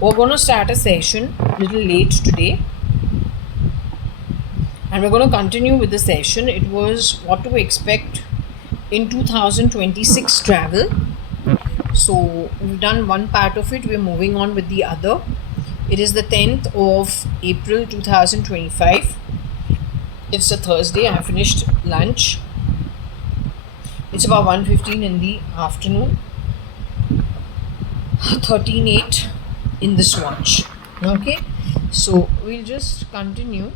We're going to start a session a little late today, and we're going to continue with the session. It was what to expect in 2026 travel. So, we've done one part of it, we're moving on with the other. It is the 10th of April 2025. It's a Thursday. I finished lunch. It's about 1:15 in the afternoon. 13:08 in the swatch. Okay, so we'll just continue.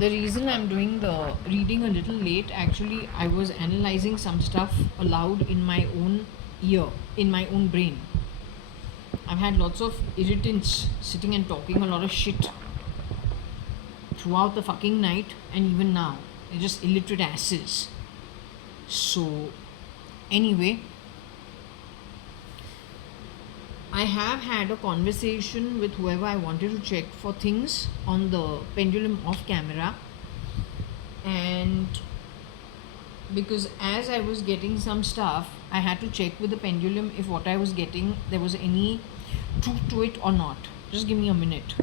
The reason I'm doing the reading a little late, actually, I was analyzing some stuff aloud in my own ear, in my own brain. I've had lots of irritants sitting and talking a lot of shit throughout the fucking night, and even now. They're just illiterate asses. So, anyway, I have had a conversation with whoever I wanted to check for things on the pendulum off camera, and because as I was getting some stuff, I had to check with the pendulum if what I was getting there was any truth to it or not. Just give me a minute.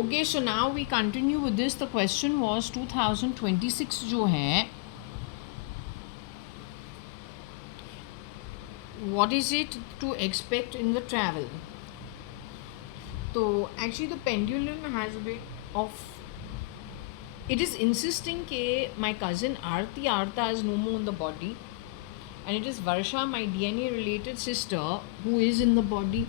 Okay, so now we continue with this. The question was 2026 जो है, what is it to expect in the travel? So actually the pendulum has a bit of, it is insisting that my cousin Arti Arta is no more in the body, and it is Varsha, my DNA related sister, who is in the body.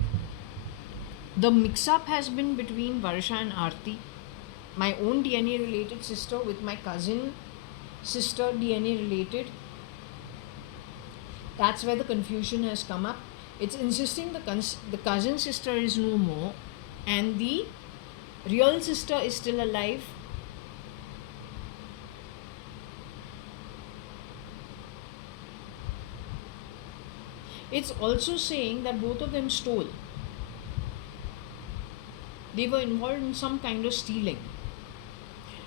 The mix up has been between Varsha and Arti, my own DNA related sister with my cousin sister DNA related. That's where the confusion has come up. It's insisting the cousin sister is no more and the real sister is still alive. It's also saying that both of them stole. They were involved in some kind of stealing.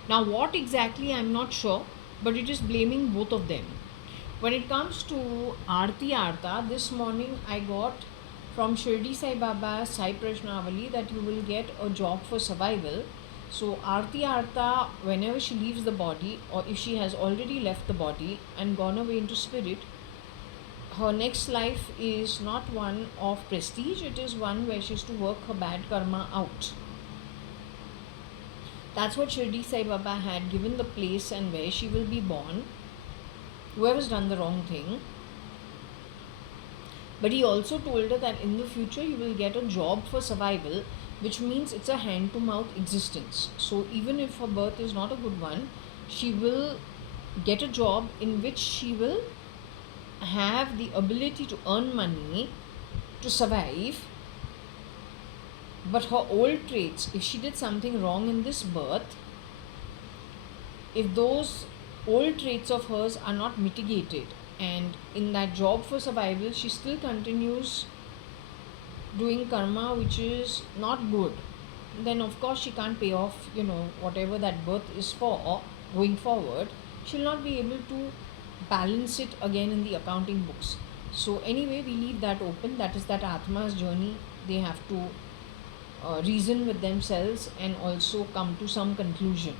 Now, what exactly, I'm not sure, but it is blaming both of them. When it comes to Arti Arta, this morning I got from Shirdi Sai Baba Sai Prashnavali that you will get a job for survival. So Arti Arta, whenever she leaves the body, or if she has already left the body and gone away into spirit, her next life is not one of prestige, it is one where she has to work her bad karma out. That's what Shirdi Sai Baba had given the place and where she will be born. Whoever's done the wrong thing. But he also told her that in the future you will get a job for survival, which means it's a hand to mouth existence. So even if her birth is not a good one, she will get a job in which she will have the ability to earn money to survive. But her old traits, if she did something wrong in this birth, if those old traits of hers are not mitigated, and in that job for survival she still continues doing karma which is not good, then of course she can't pay off, whatever that birth is for going forward. She'll not be able to balance it again in the accounting books. So anyway, we leave that open. That is that Atma's journey. They have to reason with themselves and also come to some conclusion.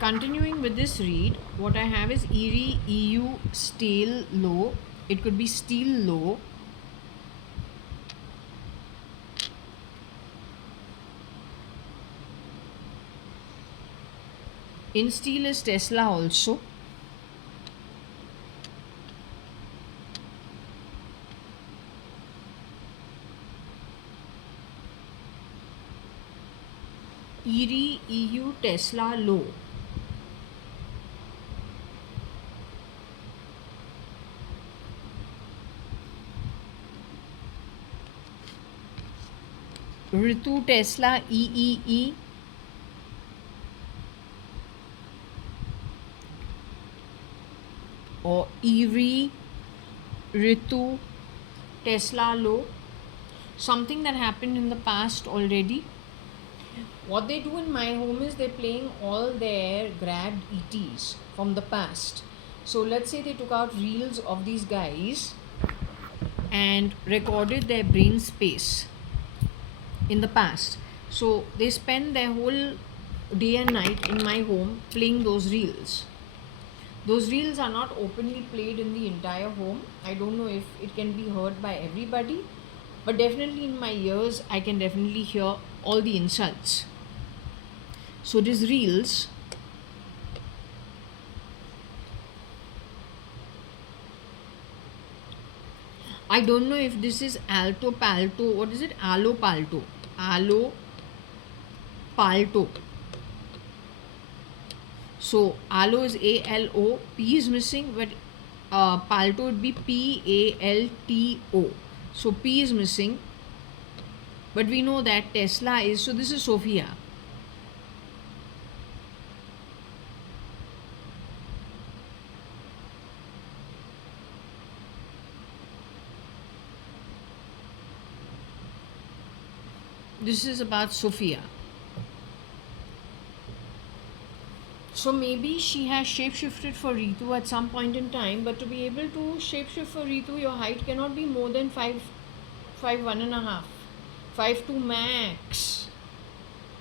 Continuing with this read, what I have is Erie, EU, stale, low. It could be steel low. In steel is Tesla also. Erie, EU, Tesla, low. Ritu, Tesla, EEE. Or Erie, Ritu, Tesla, low. Something that happened in the past already. What they do in my home is they're playing all their grabbed ETs from the past. So let's say they took out reels of these guys and recorded their brain space in the past. So they spend their whole day and night in my home playing those reels. Those reels are not openly played in the entire home. I don't know if it can be heard by everybody, but definitely in my ears, I can definitely hear all the insults. So these reels, I don't know if this is alto palto. What is it? Alo palto. Alo palto. So alo is ALO. P is missing, but palto would be PALTO. So P is missing, but we know that Tesla is. So this is Sophia. This is about Sophia. So maybe she has shapeshifted for Ritu at some point in time, but to be able to shapeshift for Ritu, your height cannot be more than 5'1.5", 5'2" max.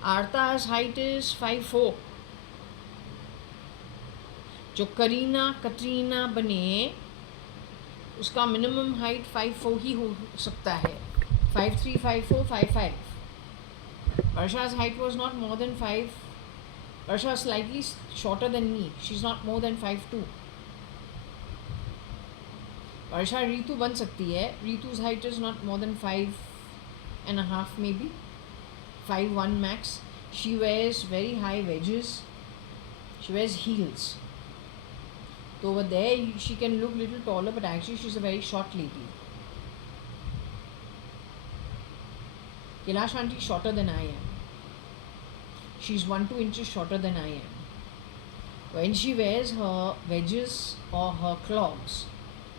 Arta's height is 5'4". जो कटरीना बने उसका minimum height 5'4" ही हो सकता है. 5'3", 5'4", 5'5". Varsha's height was not more than 5. Varsha is slightly shorter than me. She's not more than 5'2". Varsha Ritu बन सकती है. Ritu's height is not more than 5.5 maybe. 5'1" max. She wears very high wedges. She wears heels. So over there she can look little taller, but actually she's a very short lady. Kailash auntie is shorter than I am. She's 1-2 inches shorter than I am. When she wears her wedges or her clogs,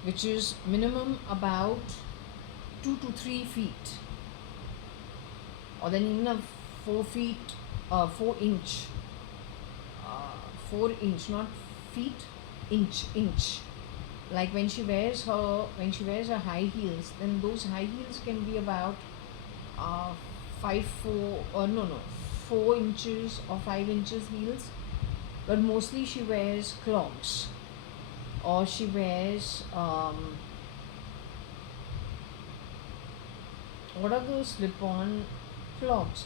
which is minimum about 2 to 3 feet, or then even a 4 inch, 4 inch, not feet, inch. Like when she wears her high heels, then those high heels can be about 4 inches or 5 inches heels, but mostly she wears clogs, or she wears what are those slip-on clogs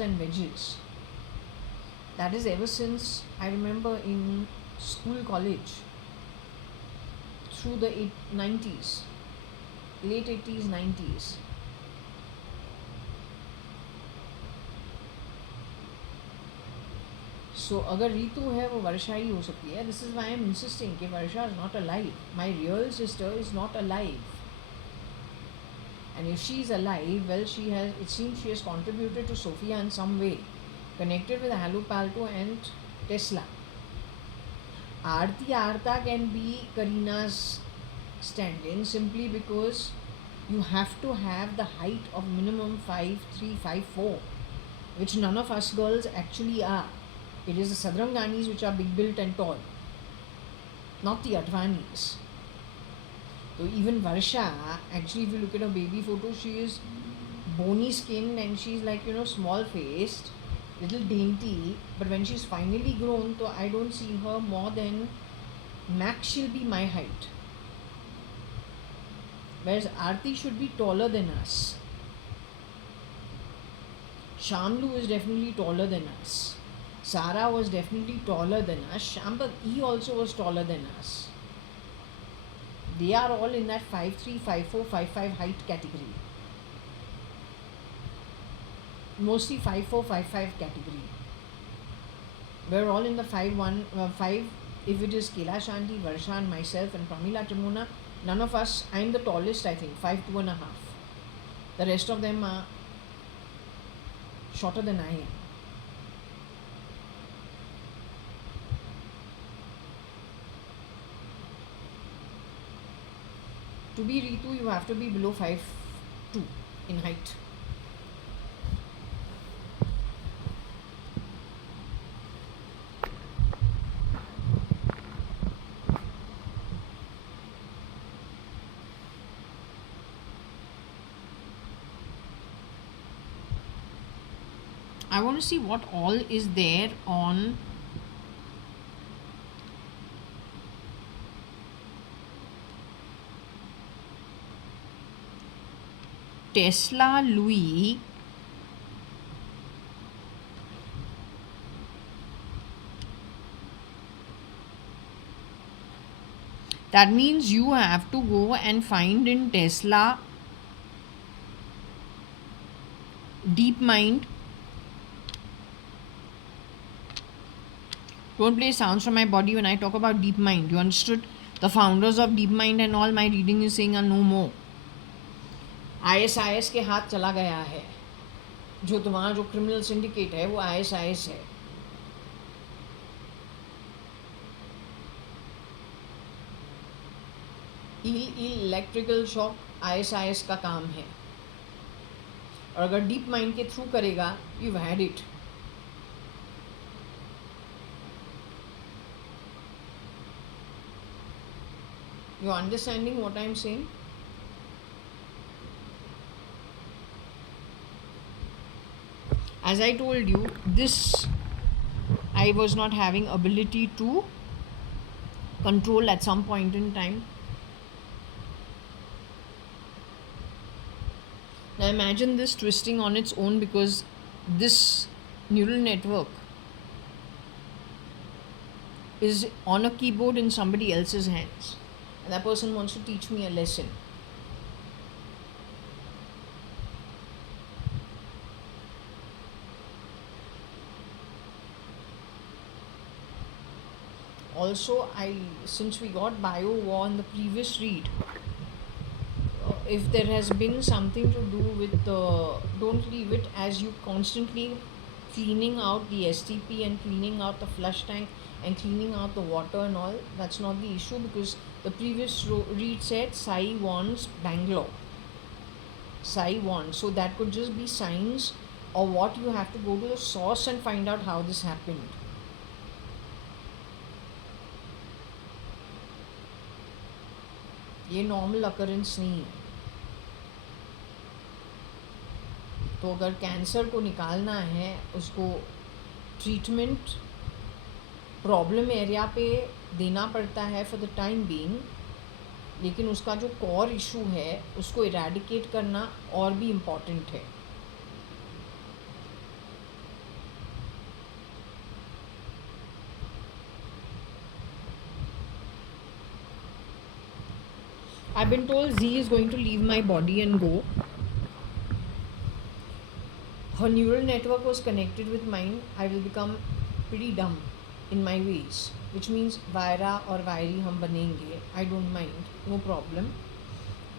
and wedges. That is ever since I remember in school, college, through the 90s, late 80s, 90s. So अगर रीतु है वो वर्षा ही हो सकती है. This is why I am insisting कि वर्षा is not alive. My real sister is not alive. And if she is alive, well, it seems she has contributed to Sophia in some way, connected with Halo Palto and Tesla. Arta can be Karina's stand-in simply because you have to have the height of minimum 5'3", 5'4", which none of us girls actually are. It is the Sadranganis which are big built and tall, not the Advanis. So even Varsha, actually if you look at her baby photo, she is bony skinned and she's like, small faced, little dainty, but when she's finally grown, so I don't see her more than max she'll be my height. Whereas Aarti should be taller than us. Shamlu is definitely taller than us. Sara was definitely taller than us. Shambhav E also was taller than us. They are all in that 5'3", 5'4", 5'5" height category. Mostly 5'4", 5'5" category. We're all in the 5'1", 5. If it is Kailash Aunty, Varsha and myself and Pramila Timona, none of us, I'm the tallest, I think, 5'2.5". The rest of them are shorter than I am. To be Ritu, you have to be below 5'2" in height. I want to see what all is there on Tesla Louis. That means you have to go and find in Tesla DeepMind. Don't play sounds from my body when I talk about DeepMind. You understood? The founders of DeepMind and all my reading is saying are no more. ISIS के हाथ चला गया है. जो तुम्हारा जो criminal syndicate है वो ISIS है. इलेक्ट्रिकल शॉक ISIS का काम है. और अगर डीप माइंड के थ्रू करेगा, you had it. You understanding what I am saying? As I told you, this I was not having ability to control at some point in time. Now imagine this twisting on its own because this neural network is on a keyboard in somebody else's hands, and that person wants to teach me a lesson. Also, since we got bio war in the previous read, if there has been something to do with don't leave it as you constantly cleaning out the STP and cleaning out the flush tank and cleaning out the water and all, that's not the issue, because the previous read said Sai wants Bangalore. Sai wants, so that could just be signs or what you have to go to the source and find out how this happened. ये normal occurrence नहीं है. तो अगर cancer को निकालना है, उसको treatment problem area पे देना पड़ता है फॉर द टाइम बीइंग, लेकिन उसका जो कोर इशू है उसको इरेडिकेट करना और भी इम्पॉर्टेंट है. I've been told Z is going to leave my body and go. Her neural network was connected with mine. I will become pretty dumb in my ways, which means Vaira or Vairi hum banenge. I don't mind, no problem.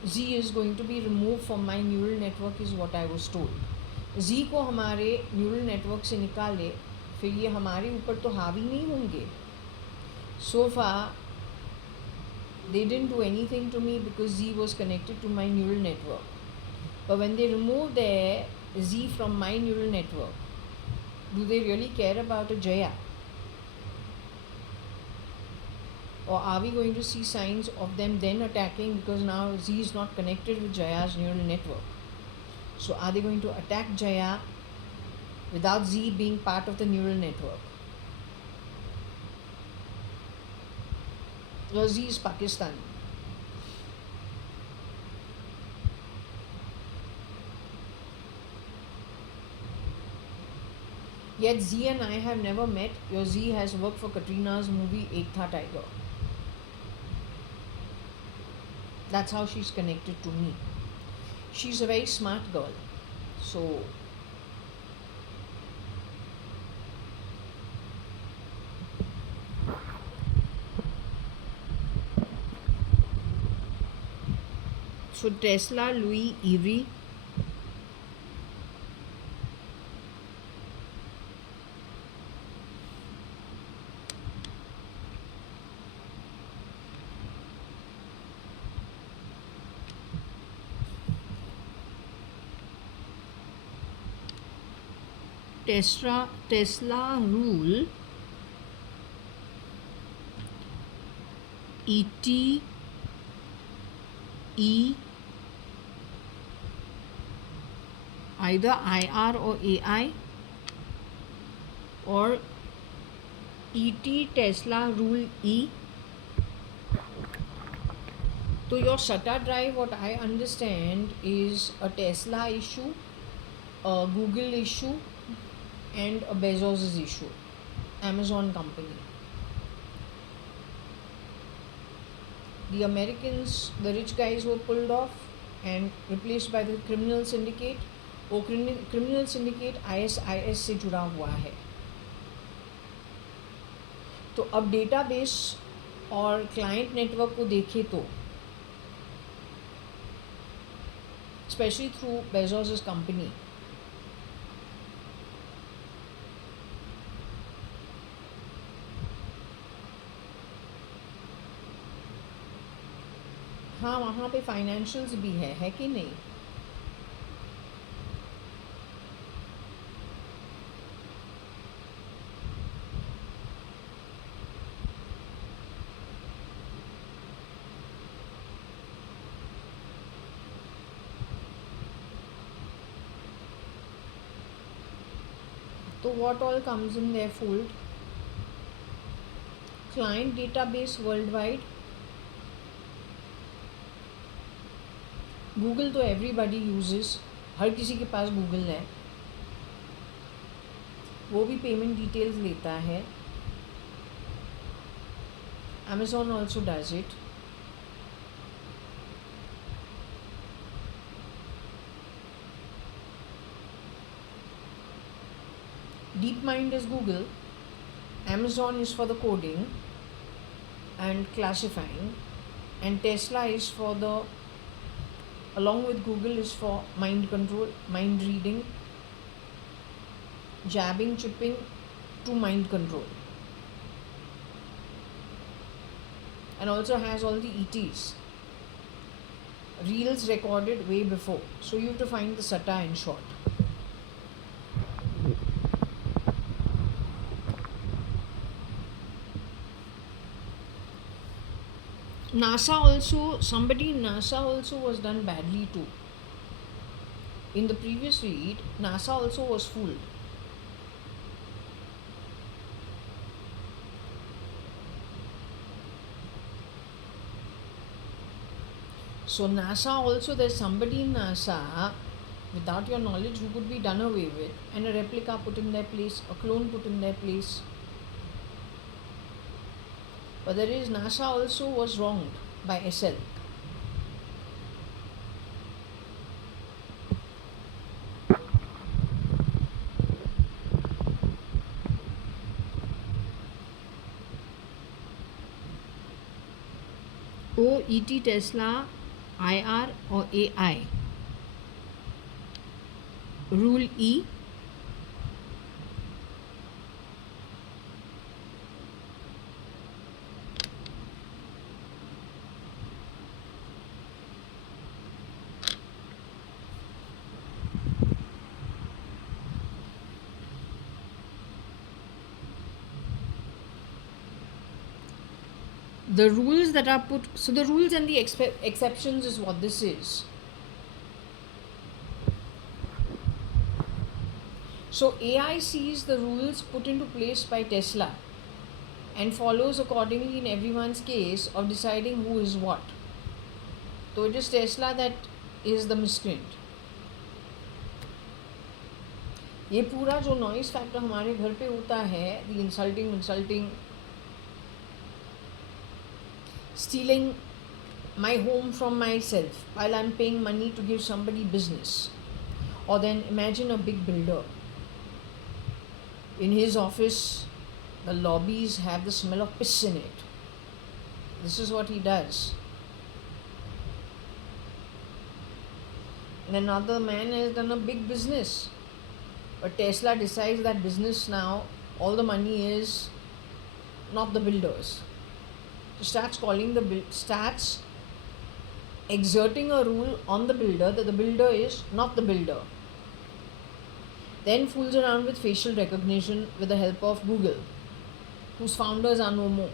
Z is going to be removed from my neural network is what I was told. Z को हमारे neural network से निकाले, फिर ये हमारे ऊपर तो हावी नहीं होंगे. So far, they didn't do anything to me because Z was connected to my neural network. But when they remove their Z from my neural network, do they really care about a Jaya? Or are we going to see signs of them then attacking because now Z is not connected with Jaya's neural network? So are they going to attack Jaya without Z being part of the neural network? Or Z is Pakistan. Yet Z and I have never met. Your Z has worked for Katrina's movie Ek Tha Tiger. That's how she's connected to me. She's a very smart girl. So Tesla Louis Erie. Tesla rule ET E either IR or AI or ET Tesla Rule E. So your SATA drive, what I understand, is a Tesla issue, a Google issue, and a Bezos's issue, Amazon company. The Americans, the rich guys were pulled off and replaced by the criminal syndicate. वो criminal syndicate ISIS से जुड़ा हुआ है. तो अब database और client network को देखें तो स्पेशली थ्रू बेजोस कंपनी, हाँ वहाँ पे फाइनेंशियल्स भी है कि नहीं? तो what all comes in their fold? Client database worldwide. Google तो एवरीबडी यूजेस, हर किसी के पास गूगल है, वो भी पेमेंट डिटेल्स लेता है. Amazon also does it. DeepMind is Google, Amazon is for the coding and classifying, and Tesla is for the, along with Google, is for mind control, mind reading, jabbing, chipping to mind control, and also has all the ETs, reels recorded way before. So you have to find the SATA in short. NASA also, somebody in NASA also was done badly too. In the previous read, NASA also was fooled. So NASA also, there's somebody in NASA without your knowledge who could be done away with, and a replica put in their place, a clone put in their place. But there is, NASA also was wronged by SL. O, ET, Tesla, IR or AI. Rule E. The rules that are put, so the rules and the exceptions is what this is. So AI sees the rules put into place by Tesla and follows accordingly in everyone's case of deciding who is what. So it is Tesla that is the miscreant. ये पूरा जो noise factor हमारे घर पे होता है, the insulting, stealing my home from myself while I'm paying money to give somebody business. Or then imagine a big builder. In his office, the lobbies have the smell of piss in it. This is what he does. And another man has done a big business. But Tesla decides that business now, all the money is not the builders. So starts exerting a rule on the builder that the builder is not the builder. Then fools around with facial recognition with the help of Google, whose founders are no more.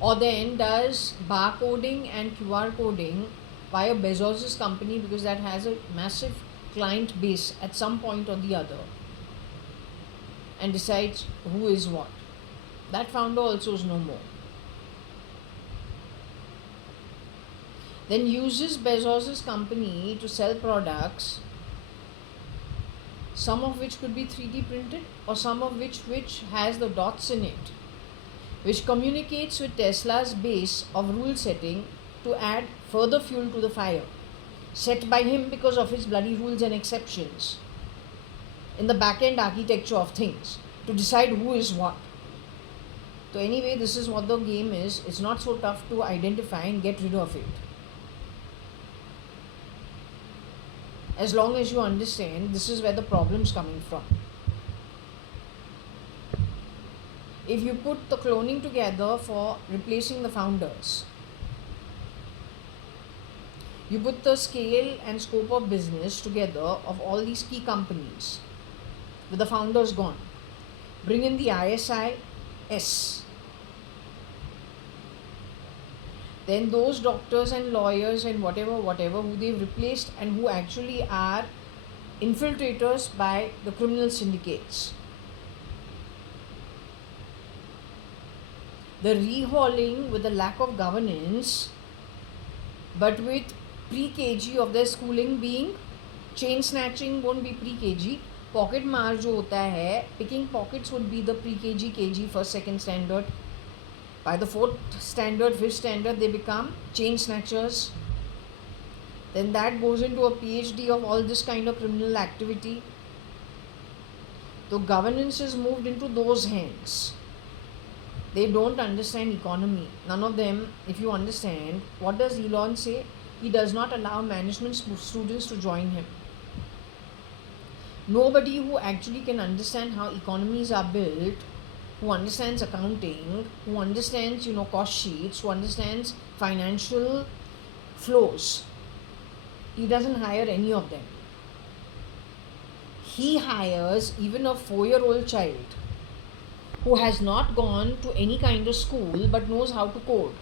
Or then does barcoding and QR coding via Bezos' company, because that has a massive client base at some point or the other and decides who is what. That founder also is no more. Then uses Bezos's company to sell products, some of which could be 3D printed or some of which has the dots in it, which communicates with Tesla's base of rule setting to add further fuel to the fire, set by him because of his bloody rules and exceptions in the back-end architecture of things to decide who is what. So anyway, this is what the game is. It's not so tough to identify and get rid of it. As long as you understand this is where the problem's coming from. If you put the cloning together for replacing the founders, you put the scale and scope of business together of all these key companies with the founders gone. Bring in the ISIS. Then those doctors and lawyers and whatever who they've replaced and who actually are infiltrators by the criminal syndicates. The rehauling with the lack of governance, but with pre-KG of their schooling being chain snatching won't be pre-KG. Pocket mar jo hota hai, picking pockets would be the pre-KG, KG, first, second standard. By the fourth standard, fifth standard, they become chain snatchers. Then that goes into a PhD of all this kind of criminal activity. So governance is moved into those hands. They don't understand economy. None of them, if you understand, what does Elon say? He does not allow management students to join him. Nobody who actually can understand how economies are built, who understands accounting, who understands, cost sheets, who understands financial flows, he doesn't hire any of them. He hires even a 4-year-old child who has not gone to any kind of school but knows how to code,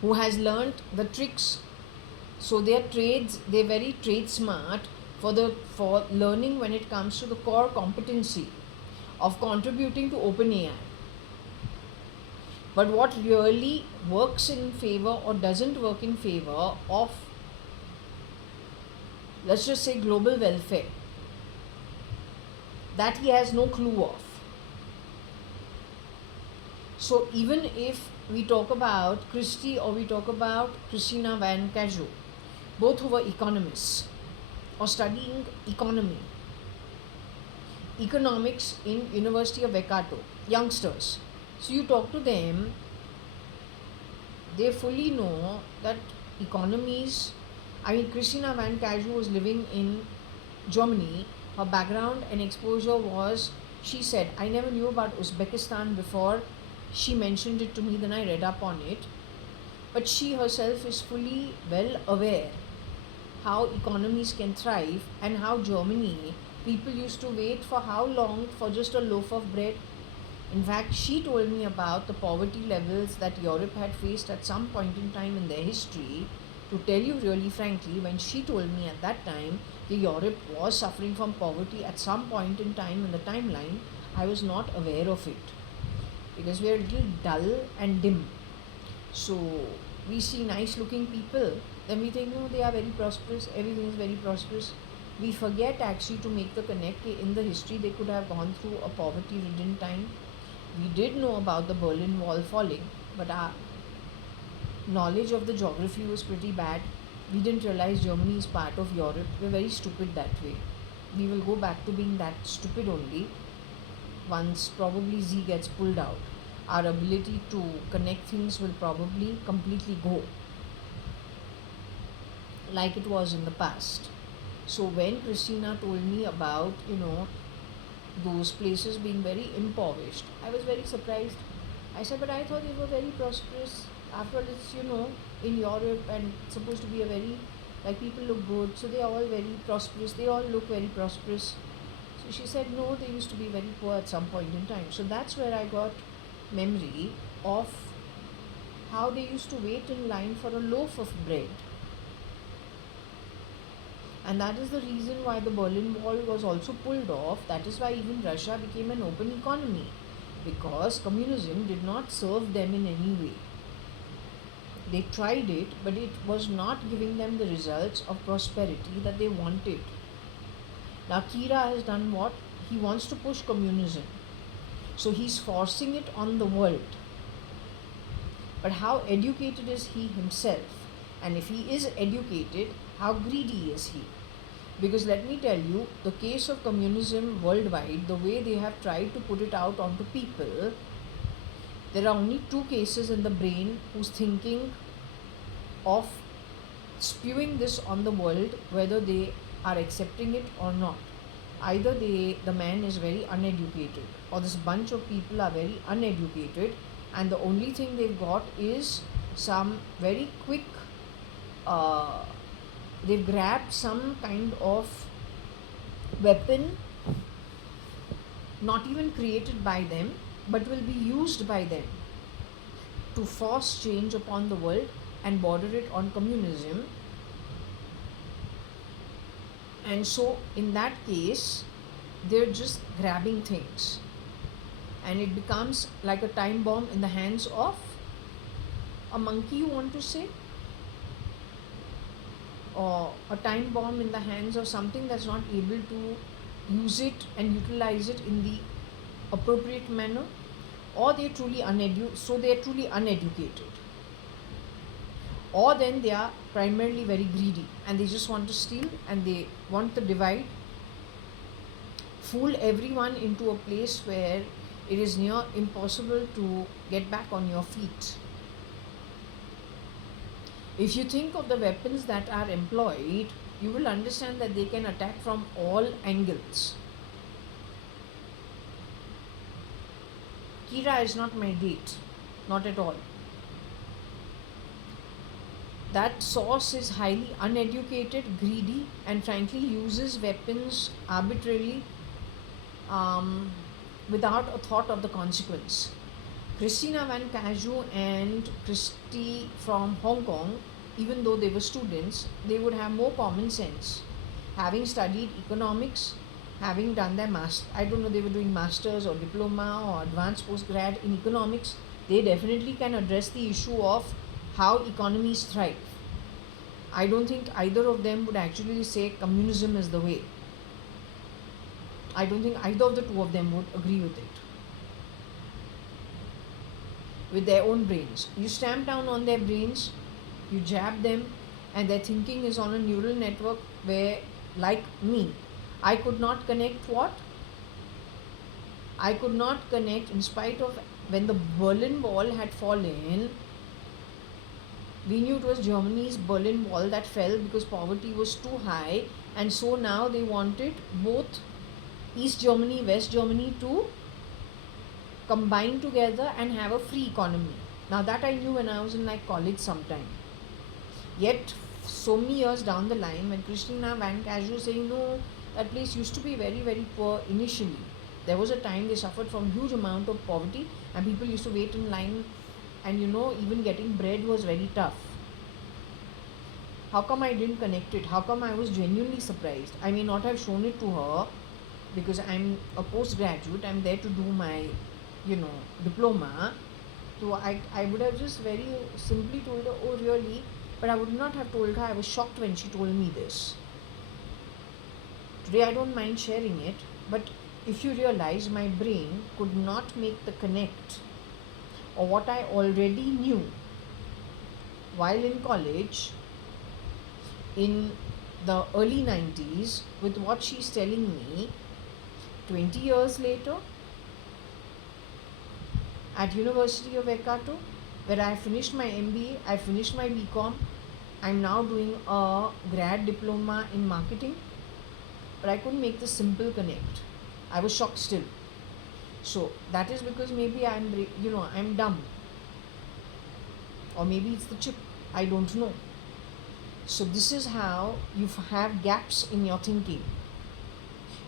who has learnt the tricks. So they're very trade smart for learning when it comes to the core competency of contributing to OpenAI. But what really works in favor or doesn't work in favor of, let's just say, global welfare, that he has no clue of. So even if we talk about Christie or we talk about Christina Van Caju, both who were economists or studying economics in University of Waikato, youngsters. So you talk to them, they fully know that economies, Christina Van Caju was living in Germany. Her background and exposure was, she said, I never knew about Uzbekistan before she mentioned it to me, then I read up on it. But she herself is fully well aware how economies can thrive and how Germany, people used to wait for how long for just a loaf of bread. In fact, she told me about the poverty levels that Europe had faced at some point in time in their history. To tell you really frankly, when she told me at that time that Europe was suffering from poverty at some point in time in the timeline, I was not aware of it because we are a little dull and dim. So we see nice looking people, then we think, no, they are very prosperous, everything is very prosperous. We forget actually to make the connect in the history they could have gone through a poverty ridden time. We did know about the Berlin Wall falling, but our knowledge of the geography was pretty bad. We didn't realize Germany is part of Europe. We're very stupid that way. We will go back to being that stupid only once probably Z gets pulled out. Our ability to connect things will probably completely go like it was in the past. So when Christina told me about, those places being very impoverished, I was very surprised. I said, but I thought they were very prosperous. After all, it's, in Europe and supposed to be a very, people look good, so they are all very prosperous. They all look very prosperous. So she said, no, they used to be very poor at some point in time. So that's where I got memory of how they used to wait in line for a loaf of bread. And that is the reason why the Berlin Wall was also pulled off. That is why even Russia became an open economy, because communism did not serve them in any way. They tried it, but it was not giving them the results of prosperity that they wanted. Now, Kira has done what? He wants to push communism. So he's forcing it on the world. But how educated is he himself? And if he is educated, how greedy is he? Because let me tell you, the case of communism worldwide, the way they have tried to put it out onto people, there are only two cases in the brain who's thinking of spewing this on the world, whether they are accepting it or not. Either the man is very uneducated, or this bunch of people are very uneducated, and the only thing they've got is some very quick, they've grabbed some kind of weapon, not even created by them, but will be used by them to force change upon the world and border it on communism. And so in that case, they're just grabbing things, and it becomes like a time bomb in the hands of a monkey, you want to say, or a time bomb in the hands of something that's not able to use it and utilize it in the appropriate manner, or they're truly uneducated, or then they are primarily very greedy and they just want to steal and they want the divide, fool everyone into a place where it is near impossible to get back on your feet. If you think of the weapons that are employed, you will understand that they can attack from all angles. Kira is not my date, not at all. That source is highly uneducated, greedy, and frankly uses weapons arbitrarily, without a thought of the consequence. Christina Van Caju and Christy from Hong Kong, even though they were students, they would have more common sense. Having studied economics, having done their I don't know, they were doing masters or diploma or advanced postgrad in economics, they definitely can address the issue of how economies thrive. I don't think either of them would actually say communism is the way. I don't think either of the two of them would agree with it. With their own brains. You stamp down on their brains, you jab them, and their thinking is on a neural network where, like me, I could not connect what? I could not connect in spite of when the Berlin Wall had fallen. We knew it was Germany's Berlin Wall that fell because poverty was too high, and so now they wanted both East Germany, West Germany to combine together and have a free economy. Now that I knew when I was in like college sometime. Yet so many years down the line, when Christina Van Caju saying no, that place used to be very, very poor initially. There was a time they suffered from huge amount of poverty and people used to wait in line, and even getting bread was very tough. How come I didn't connect it? How come I was genuinely surprised? I may not have shown it to her because I'm a postgraduate, I'm there to do my diploma. So I would have just very simply told her, oh really? But I would not have told her. I was shocked when she told me this. Today I don't mind sharing it, but if you realize my brain could not make the connect or what I already knew while in college in the early 90s with what she's telling me 20 years later at University of Ekato, where I finished my MBA, I finished my BCom, I'm now doing a grad diploma in marketing, but I couldn't make the simple connect. I was shocked still. So that is because maybe I'm dumb, or maybe it's the chip, I don't know. So this is how you have gaps in your thinking.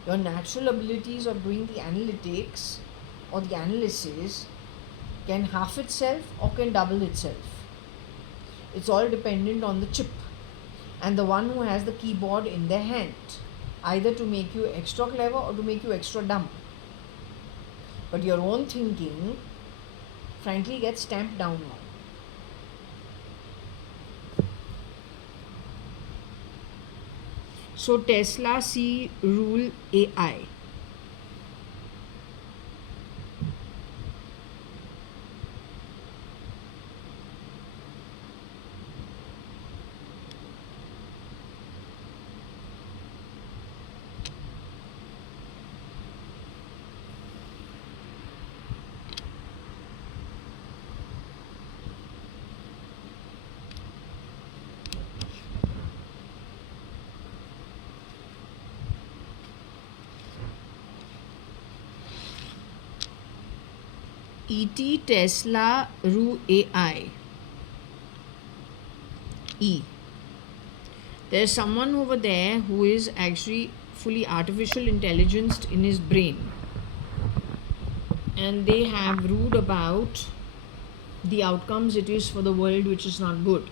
Your natural abilities of doing the analytics or the analysis can half itself or can double itself. It's all dependent on the chip. and the one who has the keyboard in their hand, either to make you extra clever or to make you extra dumb. But your own thinking, frankly, gets stamped down on. So Tesla see rule AI. ET Tesla Ru AI. E. There's someone over there who is actually fully artificial intelligence in his brain, and they have ruled about the outcomes it is for the world, which is not good.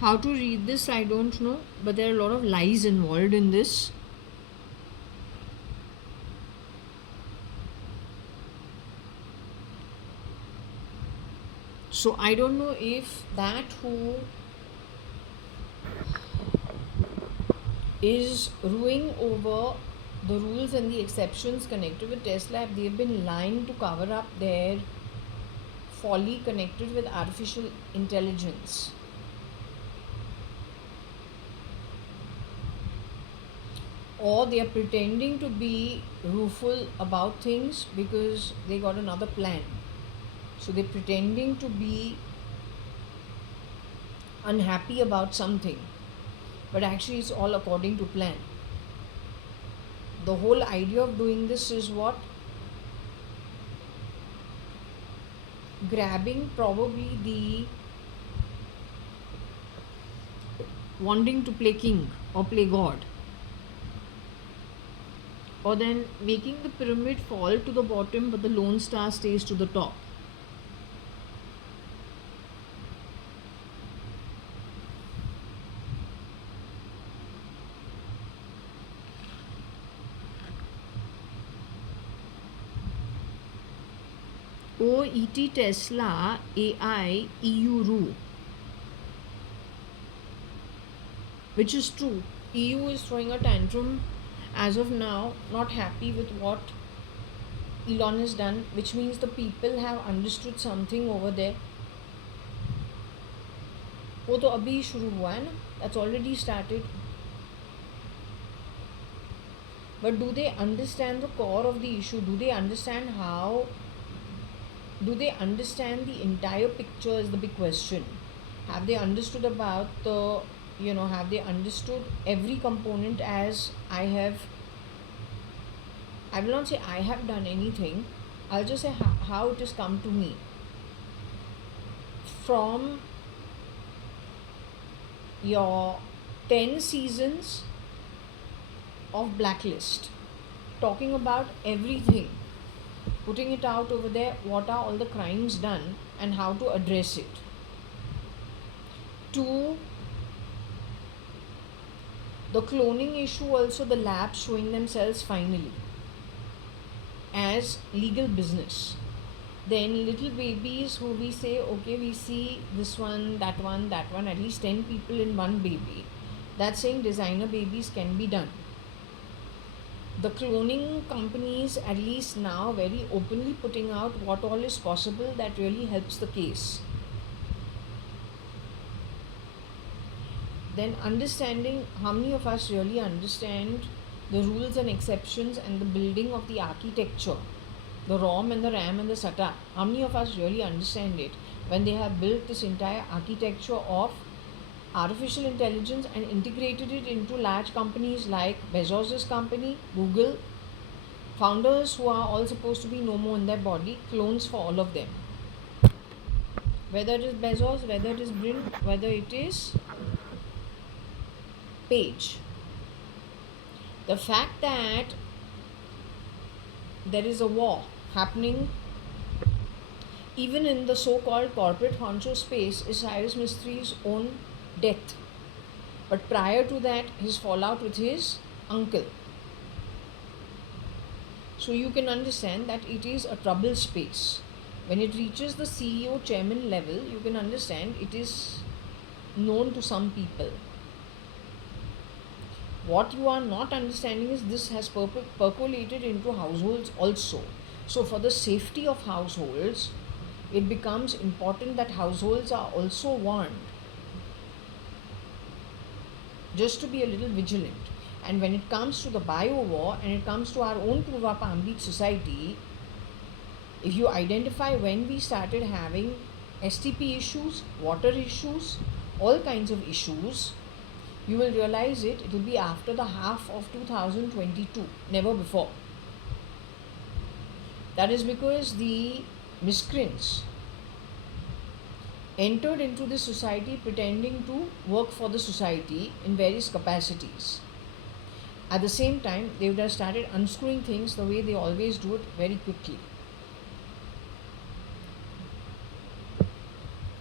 How to read this, I don't know, but there are a lot of lies involved in this. So I don't know if that who is ruling over the rules and the exceptions connected with Tesla, if they've been lying to cover up their folly connected with artificial intelligence. Or they are pretending to be rueful about things because they got another plan. So they're pretending to be unhappy about something, but actually it's all according to plan. The whole idea of doing this is what? Grabbing probably the wanting to play king or play god, or then making the pyramid fall to the bottom but the lone star stays to the top. OET Tesla AI EU Ru, which is true. EU is throwing a tantrum as of now, not happy with what Elon has done, which means the people have understood something over there. वो तो अभी शुरू हुआ है ना, that's already started. But do they understand the core of the issue? Do they understand how? Do they understand the entire picture is the big question. Have they understood about the, have they understood every component as I will not say I have done anything, I'll just say how it has come to me. From your 10 seasons of Blacklist, talking about everything, putting it out over there, what are all the crimes done and how to address it. To the cloning issue also, the labs showing themselves finally as legal business. Then little babies who we say, okay, we see this one, that one, at least 10 people in one baby. That's saying designer babies can be done. The cloning companies, at least now, very openly putting out what all is possible, that really helps the case. Then understanding, how many of us really understand the rules and exceptions and the building of the architecture, the ROM and the RAM and the SATA. How many of us really understand it when they have built this entire architecture of artificial intelligence and integrated it into large companies like Bezos's company, Google, founders who are all supposed to be no more in their body, clones for all of them. Whether it is Bezos, whether it is Brin, whether it is page. The fact that there is a war happening even in the so-called corporate honcho space is Cyrus Mistri's own death. But prior to that, his fallout with his uncle. So you can understand that it is a trouble space. When it reaches the CEO chairman level, you can understand it is known to some people. What you are not understanding is this has percolated into households also. So for the safety of households, it becomes important that households are also warned just to be a little vigilant. And when it comes to the bio war and it comes to our own Purva Palm Beach society, if you identify when we started having STP issues, water issues, all kinds of issues, you will realize it will be after the half of 2022, never before. That is because the miscreants entered into this society pretending to work for the society in various capacities. At the same time, they would have started unscrewing things the way they always do it, very quickly.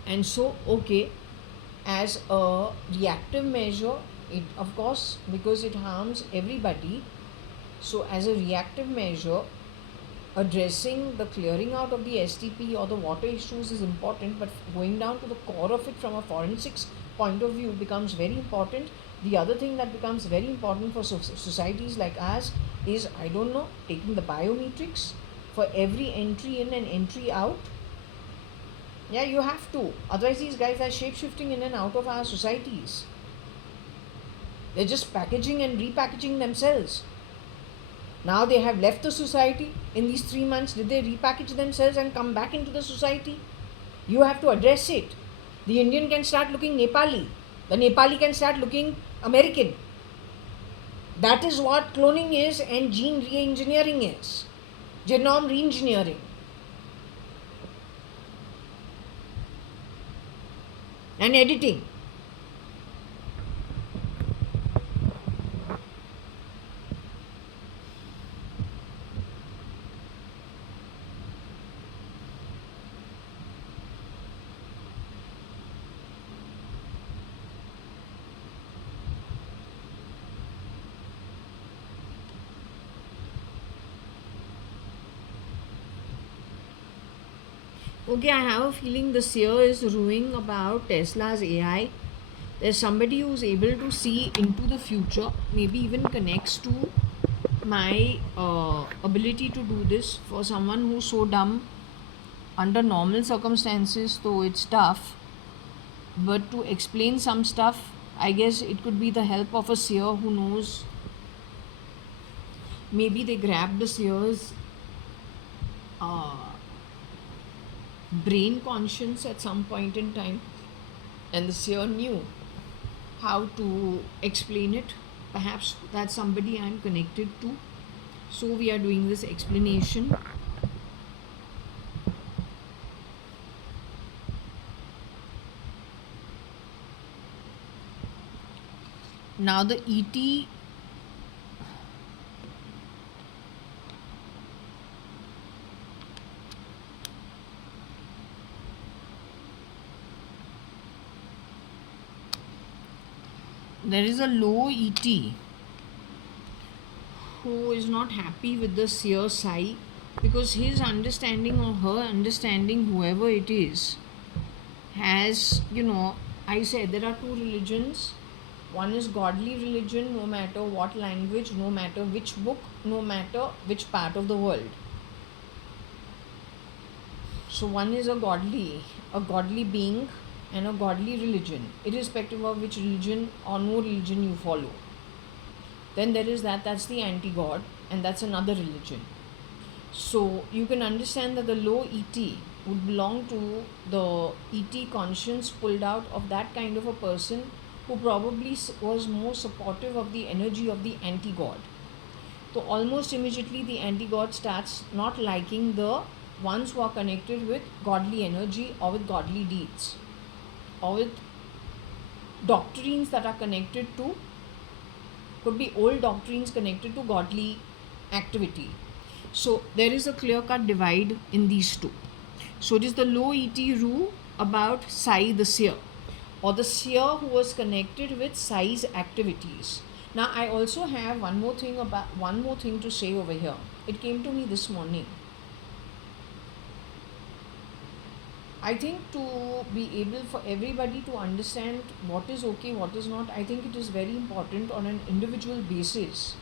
And so, okay, as a reactive measure, it of course, because it harms everybody, so as a reactive measure, addressing the clearing out of the STP or the water issues is important, but going down to the core of it from a forensics point of view becomes very important. The other thing that becomes very important for societies like ours is, I don't know, taking the biometrics for every entry in and entry out. Yeah, you have to. Otherwise, these guys are shape-shifting in and out of our societies. They're just packaging and repackaging themselves. Now they have left the society. In these 3 months, did they repackage themselves and come back into the society? You have to address it. The Indian can start looking Nepali. The Nepali can start looking American. That is what cloning is and gene re-engineering is. Genome re-engineering. And editing. Okay, I have a feeling this year is ruining about Tesla's AI. There's somebody who's able to see into the future, maybe even connects to my ability to do this. For someone who's so dumb under normal circumstances, though it's tough, but to explain some stuff, I guess it could be the help of a seer who knows. Maybe they grabbed the seer's brain conscience at some point in time, and the seer knew how to explain it. Perhaps that's somebody I'm connected to. So we are doing this explanation. Now the ET there is a low ET who is not happy with the seer Sai, because his understanding or her understanding, whoever it is, has, I said there are two religions. One is godly religion, no matter what language, no matter which book, no matter which part of the world. So one is a godly being and a godly religion, irrespective of which religion or no religion you follow. Then there is that's the anti-god, and that's another religion. So you can understand that the low ET would belong to the ET conscience pulled out of that kind of a person who probably was more supportive of the energy of the anti-god. So almost immediately the anti-god starts not liking the ones who are connected with godly energy or with godly deeds or with doctrines that are connected to could be old doctrines connected to godly activity. So there is a clear-cut divide in these two. So it is the low ET rule about Sai the seer, or the seer who was connected with Sai's activities. Now I also have one more thing to say over here. It came to me this morning. I think to be able for everybody to understand what is okay, what is not, I think it is very important on an individual basis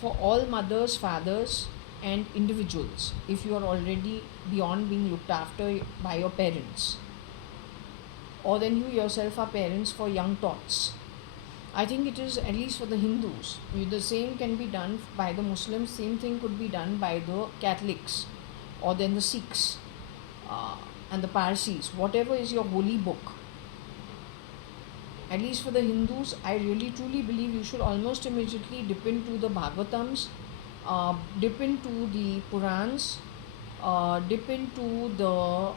for all mothers, fathers, and individuals. If you are already beyond being looked after by your parents, or then you yourself are parents for young tots, I think it is, at least for the Hindus, the same can be done by the Muslims, same thing could be done by the Catholics, or then the Sikhs, and the Parsis, whatever is your holy book. At least for the Hindus, I really truly believe you should almost immediately dip into the Bhagavatams, dip into the Purans, dip into the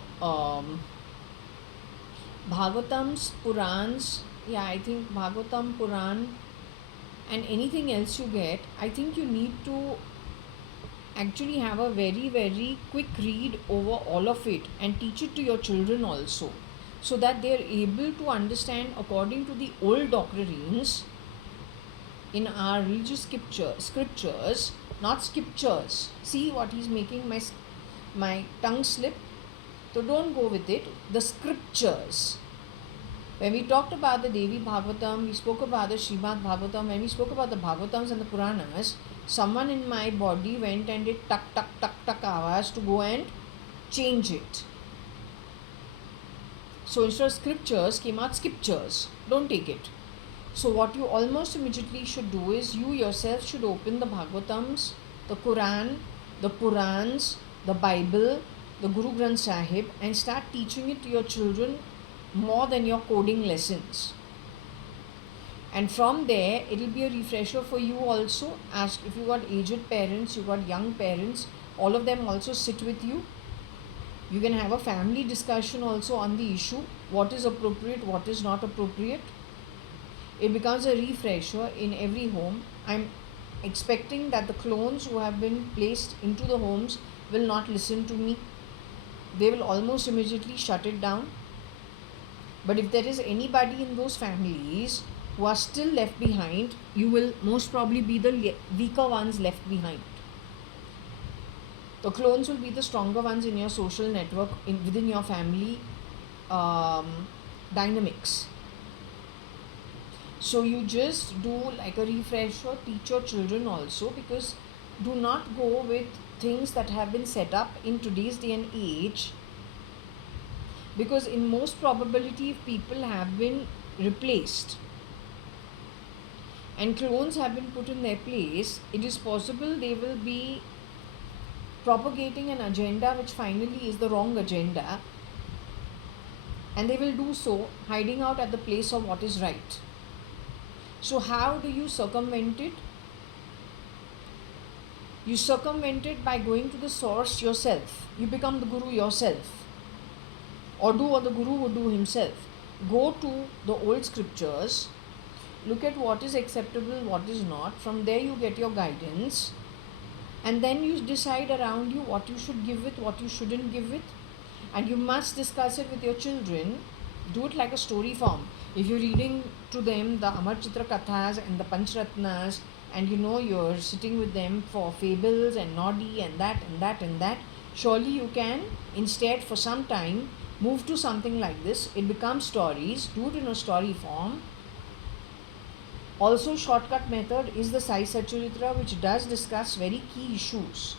Bhagavatams, Purans, I think Bhagavatam, Puran, and anything else you get, I think you need to actually have a very, very quick read over all of it and teach it to your children also, so that they are able to understand according to the old doctrines in our religious scriptures, not scriptures. See what he's making my tongue slip? So don't go with it. The scriptures. When we talked about the Devi Bhagavatam, we spoke about the Srimad Bhagavatam. When we spoke about the Bhagavatams and the Puranas, someone in my body went and did tuck, tuck, tuck, tuck avas to go and change it. So instead of scriptures came out scriptures. Don't take it. So what you almost immediately should do is you yourself should open the Bhagavatams, the Quran, the Purans, the Bible, the Guru Granth Sahib, and start teaching it to your children more than your coding lessons. And from there, it will be a refresher for you also. As if you got aged parents, you got young parents, all of them also sit with you. You can have a family discussion also on the issue, what is appropriate, what is not appropriate. It becomes a refresher in every home. I'm expecting that the clones who have been placed into the homes will not listen to me. They will almost immediately shut it down. But if there is anybody in those families who are still left behind, you will most probably be the weaker ones left behind. The clones will be the stronger ones in your social network, within your family dynamics. So you just do like a refresher, teach your children also, because do not go with things that have been set up in today's day and age, because in most probability if people have been replaced and clones have been put in their place, it is possible they will be propagating an agenda which finally is the wrong agenda, and they will do so hiding out at the place of what is right. So how do you circumvent it? You circumvent it by going to the source yourself. You become the guru yourself, or do what the guru would do himself. Go to the old scriptures, look at what is acceptable, what is not. From there you get your guidance, and then you decide around you what you should give it, what you shouldn't give it, and you must discuss it with your children. Do it like a story form. If you're reading to them the Amar Chitra Kathas and the Panchratnas, and you're sitting with them for fables and Noddy and that and that and that, surely you can instead for some time move to something like this. It becomes stories. Do it in a story form. Also, shortcut method is the Sai Satcharitra, which does discuss very key issues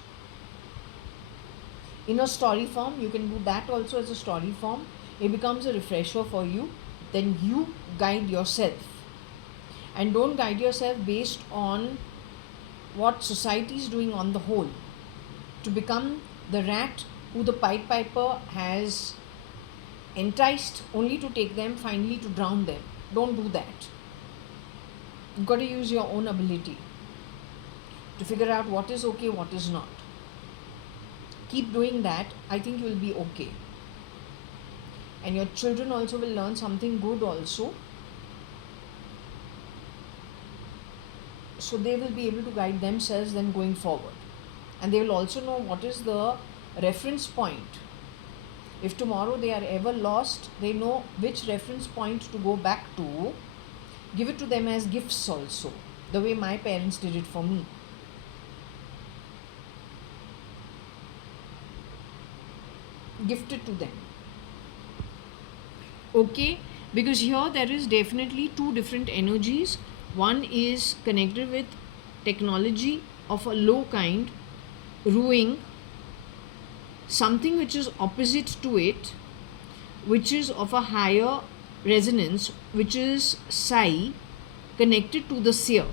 in a story form. You can do that also as a story form. It becomes a refresher for you. Then you guide yourself, and don't guide yourself based on what society is doing on the whole, to become the rat who the Pied Piper has enticed only to take them finally to drown them. Don't do that. You've got to use your own ability to figure out what is okay, what is not. Keep doing that. I think you will be okay. And your children also will learn something good also. so they will be able to guide themselves then going forward, and they will also know what is the reference point. If tomorrow they are ever lost, they know which reference point to go back to. Give it to them as gifts also, the way my parents did it for me. Gift it to them. Okay, because here there is definitely two different energies. One is connected with technology of a low kind, ruining something which is opposite to it, which is of a higher resonance, which is Sai, connected to the seer.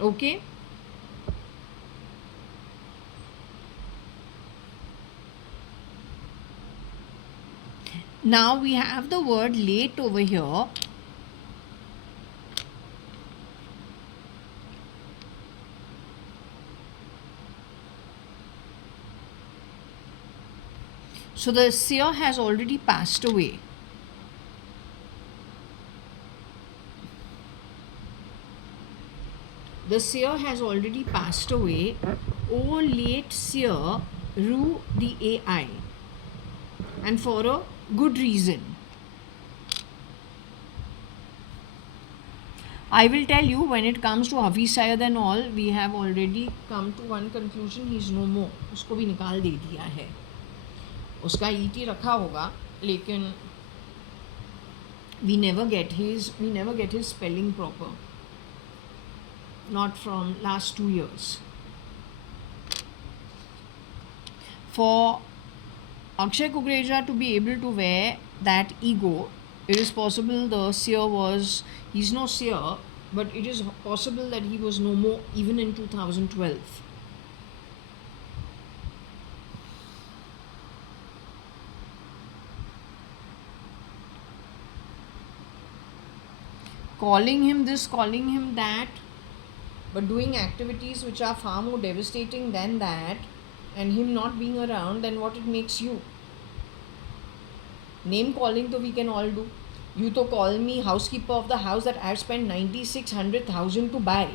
Okay. Now we have the word late over here. So the seer has already passed away. The seer has already passed away. O late seer, rue the AI. And for a good reason. I will tell you, when it comes to Hafiz Syed and all, we have already come to one conclusion, he is no more. उसको भी निकाल दे दिया है. उसका ET रखा होगा, लेकिन we never get his spelling proper. Not from last 2 years. For Akshay Kukreja to be able to wear that ego, it is possible the seer was, he's no seer, but it is possible that he was no more even in 2012. Calling him this, calling him that, but doing activities which are far more devastating than that, and him not being around, then what it makes you? Name calling to we can all do. You to call me housekeeper of the house that I've spent 96,100,000 to buy,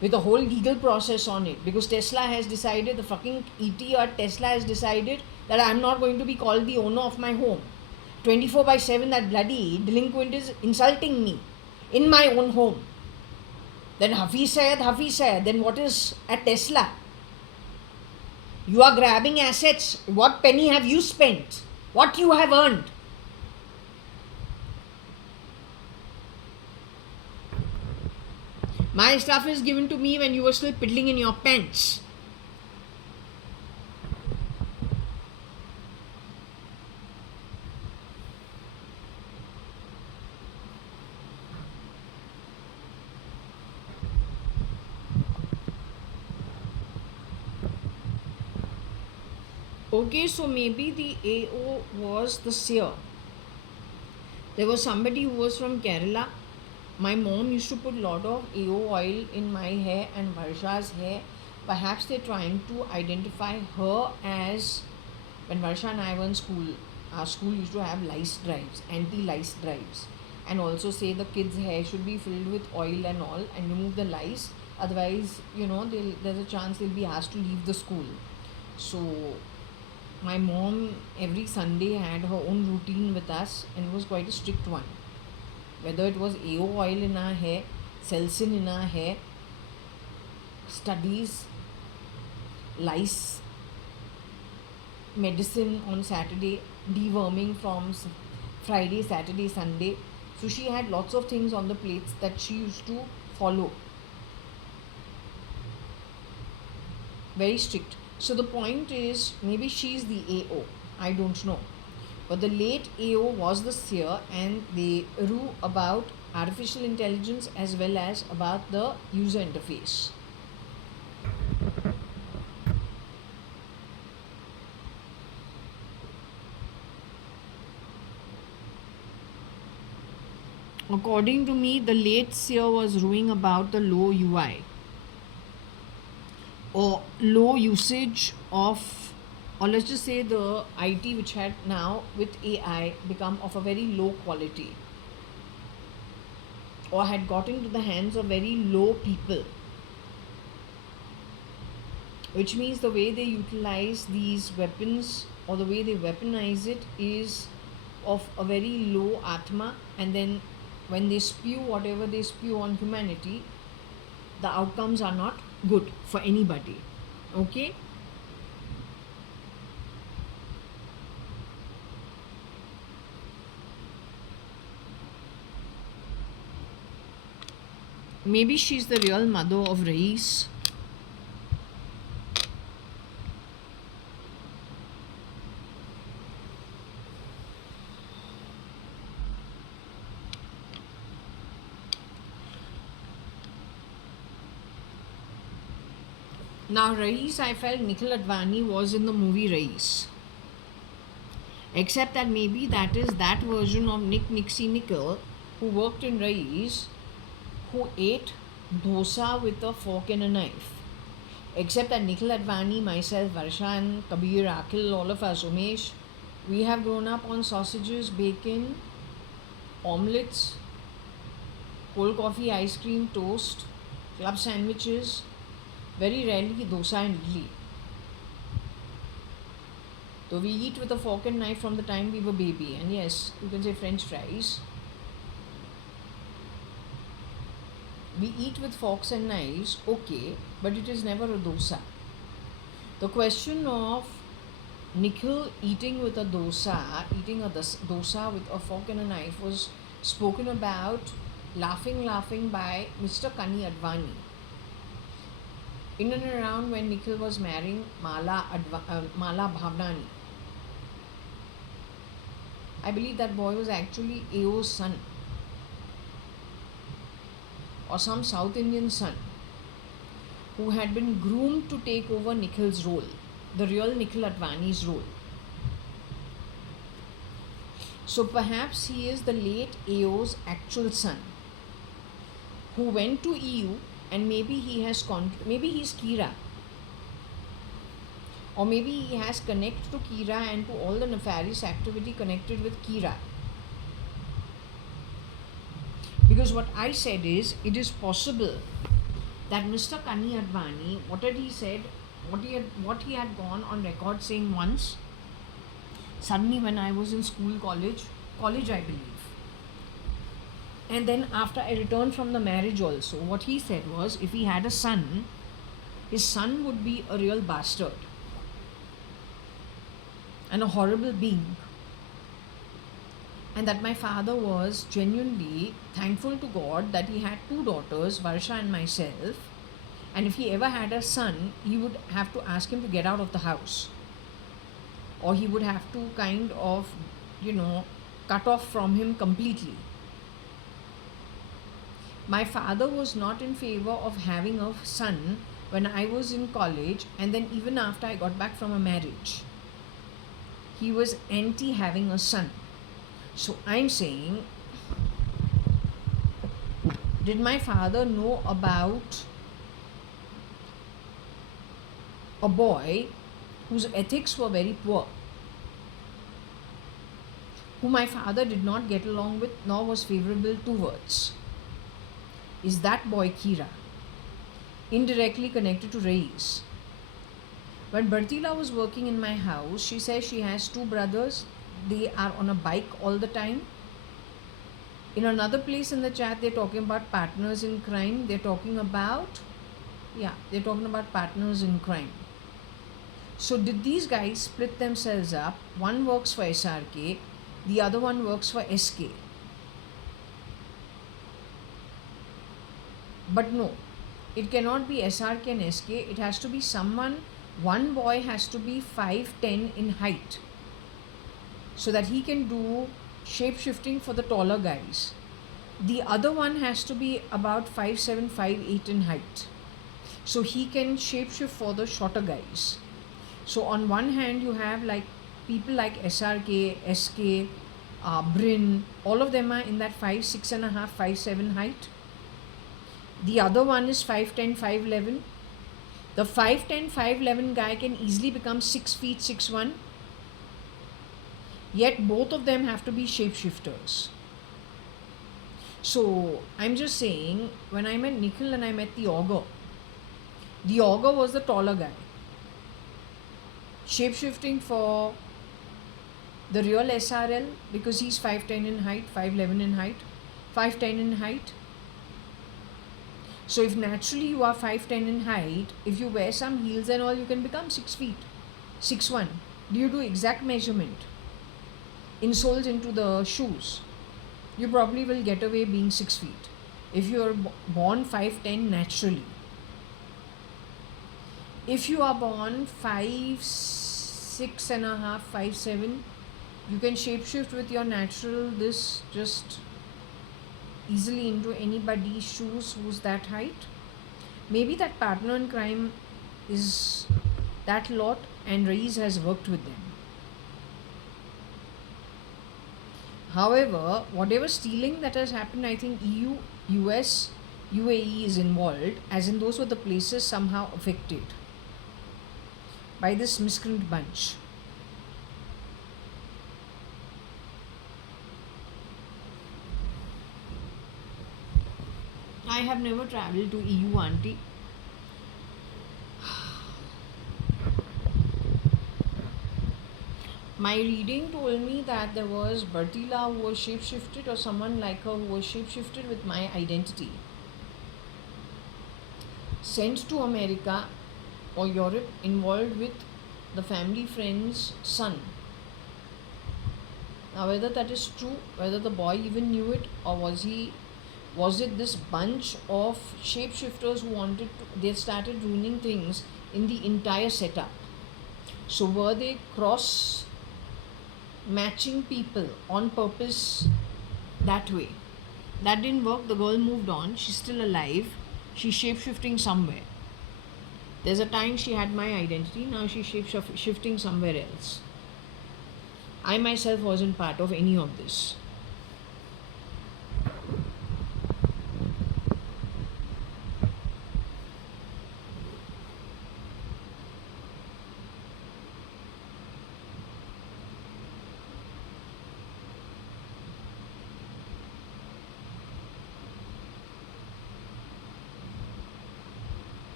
with a whole legal process on it, because Tesla has decided, the fucking ET or Tesla has decided that I'm not going to be called the owner of my home. 24/7 that bloody delinquent is insulting me in my own home. Then Hafiz Syed, then what is a Tesla? You are grabbing assets. What penny have you spent? What you have earned? My stuff is given to me when you were still piddling in your pants. Okay, so maybe the AO was the seer. There was somebody who was from Kerala. My mom used to put a lot of AO oil in my hair and Varsha's hair. Perhaps they're trying to identify her as, when Varsha and I were in school, our school used to have lice drives, anti-lice drives, and also say the kids' hair should be filled with oil and all and remove the lice. Otherwise, there's a chance they'll be asked to leave the school. So my mom every Sunday had her own routine with us, and it was quite a strict one. Whether it was AO oil in our hair, Selsun in our hair, studies, lice, medicine on Saturday, deworming from Friday, Saturday, Sunday. So she had lots of things on the plates that she used to follow. Very strict. So the point is, maybe she's the AO. I don't know. But the late AO was the seer, and they rue about artificial intelligence as well as about the user interface. According to me, the late seer was ruing about the low UI or low usage of, or let's just say the IT which had now with AI become of a very low quality. or had got into the hands of very low people, which means the way they utilize these weapons or the way they weaponize it is of a very low atma, and then when they spew whatever they spew on humanity, the outcomes are not good for anybody. Okay. Maybe she's the real mother of Rais. Now, Rais, I felt Nikhil Advani was in the movie Rais. Except that maybe that is that version of Nixie Nikhil who worked in Rais, who ate dosa with a fork and a knife. Except that Nikhil Advani, myself, Varshan, Kabir, Akhil, all of us, Umesh, we have grown up on sausages, bacon, omelets, cold coffee, ice cream, toast, club sandwiches, very rarely dosa and idli. So we eat with a fork and knife from the time we were baby. And yes, you can say French fries. We eat with forks and knives, okay, but it is never a dosa. The question of Nikhil eating with a dosa, eating a dosa with a fork and a knife was spoken about laughing by Mr. Kani Advani. In and around when Nikhil was marrying Mala Bhavnani. I believe that boy was actually AO's son, or some South Indian son, who had been groomed to take over Nikhil's role, the real Nikhil Advani's role. So perhaps he is the late AO's actual son, who went to EU, and maybe he has maybe he's Kira, or maybe he has connected to Kira and to all the nefarious activity connected with Kira. Because what I said is, it is possible that Mr. Kani Advani, what had he said, what he had gone on record saying once, suddenly when I was in school, college I believe. And then after I returned from the marriage also, what he said was, if he had a son, his son would be a real bastard and a horrible being. And that my father was genuinely thankful to God that he had two daughters, Varsha and myself. And if he ever had a son, he would have to ask him to get out of the house. Or he would have to kind of, cut off from him completely. My father was not in favor of having a son when I was in college, and then even after I got back from a marriage. He was anti having a son. So I'm saying, did my father know about a boy whose ethics were very poor, who my father did not get along with nor was favorable towards? Is that boy Kira, indirectly connected to Rais? When Bartila was working in my house, she says she has two brothers. They are on a bike all the time. In another place in the chat, they're talking about partners in crime. They're talking about partners in crime. So did these guys split themselves up? One works for SRK, the other one works for SK. But no, it cannot be SRK and SK. It has to be someone, one boy has to be 5'10" in height, so that he can do shape-shifting for the taller guys. The other one has to be about 5'7", 5'8" in height, so he can shape-shift for the shorter guys. So on one hand, you have like people like SRK, SK, Bryn, all of them are in that 5'6.5", 5'7" height. The other one is 5'10", 5'11". The 5'10", 5'11" guy can easily become 6 feet, 6'1". Yet both of them have to be shapeshifters. So I'm just saying, when I met Nikhil and I met the augur was the taller guy. Shapeshifting for the real SRL, because he's 5'10 in height, 5'11 in height, 5'10 in height. So if naturally you are 5'10 in height, if you wear some heels and all, you can become 6 feet, 6'1", due to exact measurement, insoles into the shoes. You probably will get away being 6 feet if you are born 5'10 naturally. If you are born 5'6 and a half, 5'7", you can shapeshift with your natural this just easily into anybody's shoes who's that height. Maybe that partner in crime is that lot and Raiz has worked with them. However, whatever stealing that has happened, I think EU, US, UAE is involved, as in those were the places somehow affected by this miscreant bunch. I have never travelled to EU, auntie. My reading told me that there was Bertila who was shapeshifted, or someone like her who was shapeshifted with my identity, sent to America or Europe, involved with the family friend's son. Now, whether that is true, whether the boy even knew it, or was it this bunch of shapeshifters who they started ruining things in the entire setup. So were they cross matching people on purpose that way? That didn't work. The girl moved on. She's still alive. She's shapeshifting somewhere. There's a time she had my identity. Now she's shapeshifting somewhere else. I myself wasn't part of any of this.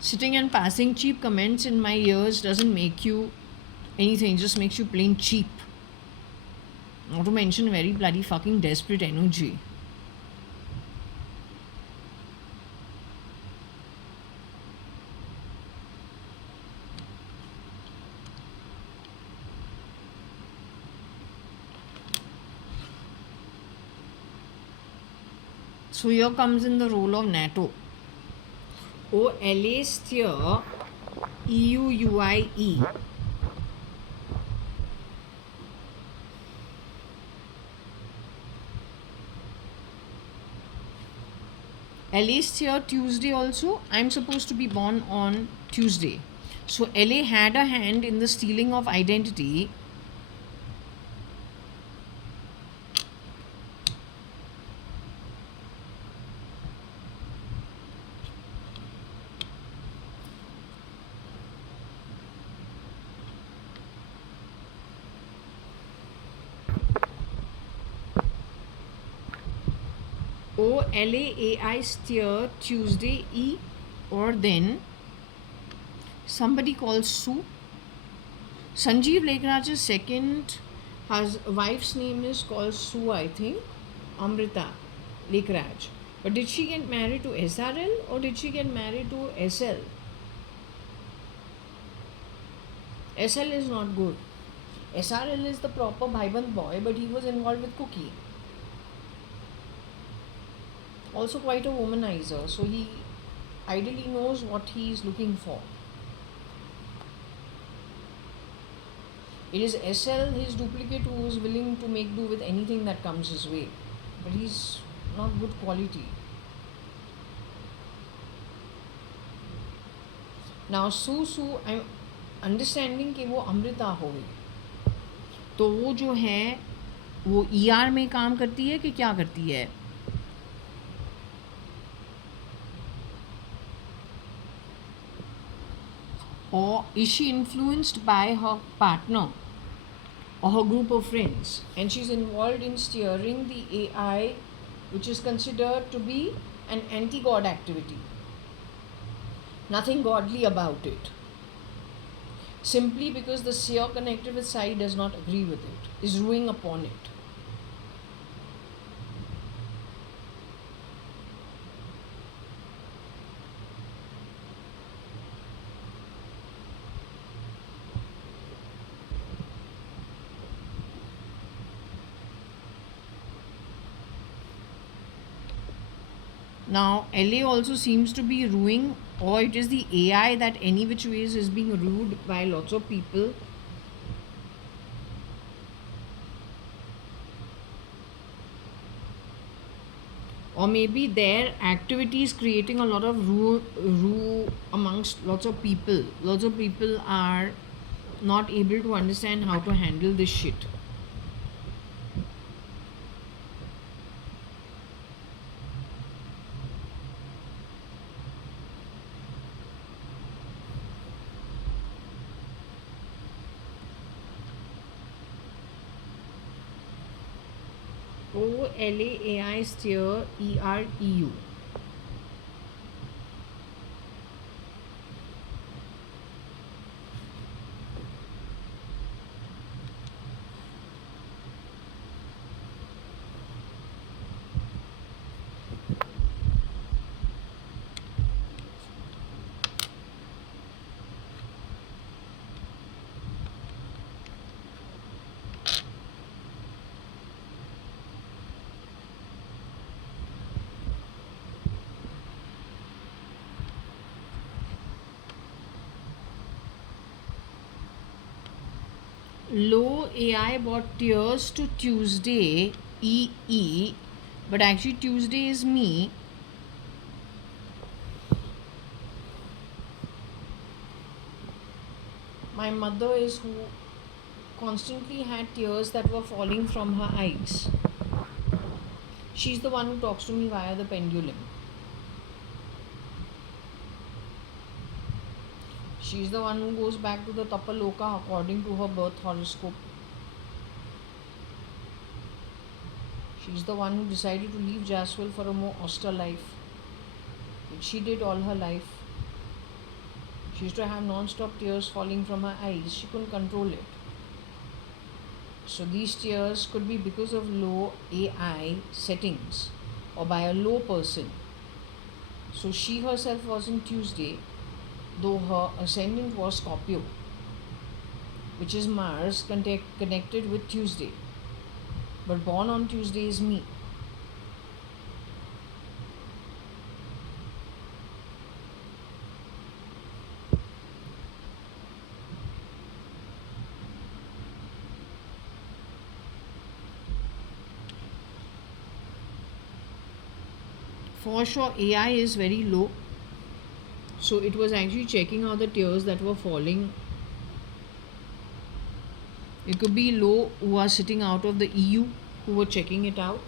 Sitting and passing cheap comments in my ears doesn't make you anything, it just makes you plain cheap. Not to mention very bloody fucking desperate energy. So here comes in the role of NATO. LA steer EUUIE. LA steer Tuesday also. I'm supposed to be born on Tuesday. So LA had a hand in the stealing of identity. LAAI steer Tuesday E, or then somebody called Sue. Sanjeev Lekhraj's second wife's name is called Sue, I think. Amrita Lekhraj. But did she get married to SRL or did she get married to SL? SL is not good. SRL is the proper Bhaiband boy, but he was involved with Cookie. Also quite a womanizer, so he ideally knows what he is looking for. It is SL, his duplicate, who is willing to make do with anything that comes his way, but he's not good quality. Now Sue, I'm understanding कि वो अमृता हो गई, तो वो जो है वो ER में काम करती है कि क्या करती है? Or is she influenced by her partner or her group of friends, and she's involved in steering the AI, which is considered to be an anti God activity? Nothing godly about it. Simply because the seer connected with Sai does not agree with it, is ruing upon it. Now, LA also seems to be ruining, or it is the AI that any which ways is being rued by lots of people. Or maybe their activity is creating a lot of rue amongst lots of people. Lots of people are not able to understand how to handle this shit. OLAAI steer EREU. Low AI bought tears to Tuesday EE, but actually Tuesday is me. My mother is who constantly had tears that were falling from her eyes. She's the one who talks to me via the pendulum. She's the one who goes back to the Tapaloka according to her birth horoscope. She's the one who decided to leave Jaswell for a more austere life, which she did all her life. She used to have non-stop tears falling from her eyes. She couldn't control it. So these tears could be because of low AI settings or by a low person. So she herself was in Tuesday, though her ascendant was Scorpio, which is Mars connected with Tuesday. But born on Tuesday is me. For sure, AI is very low. So it was actually checking out the tears that were falling. It could be low who are sitting out of the EU who were checking it out.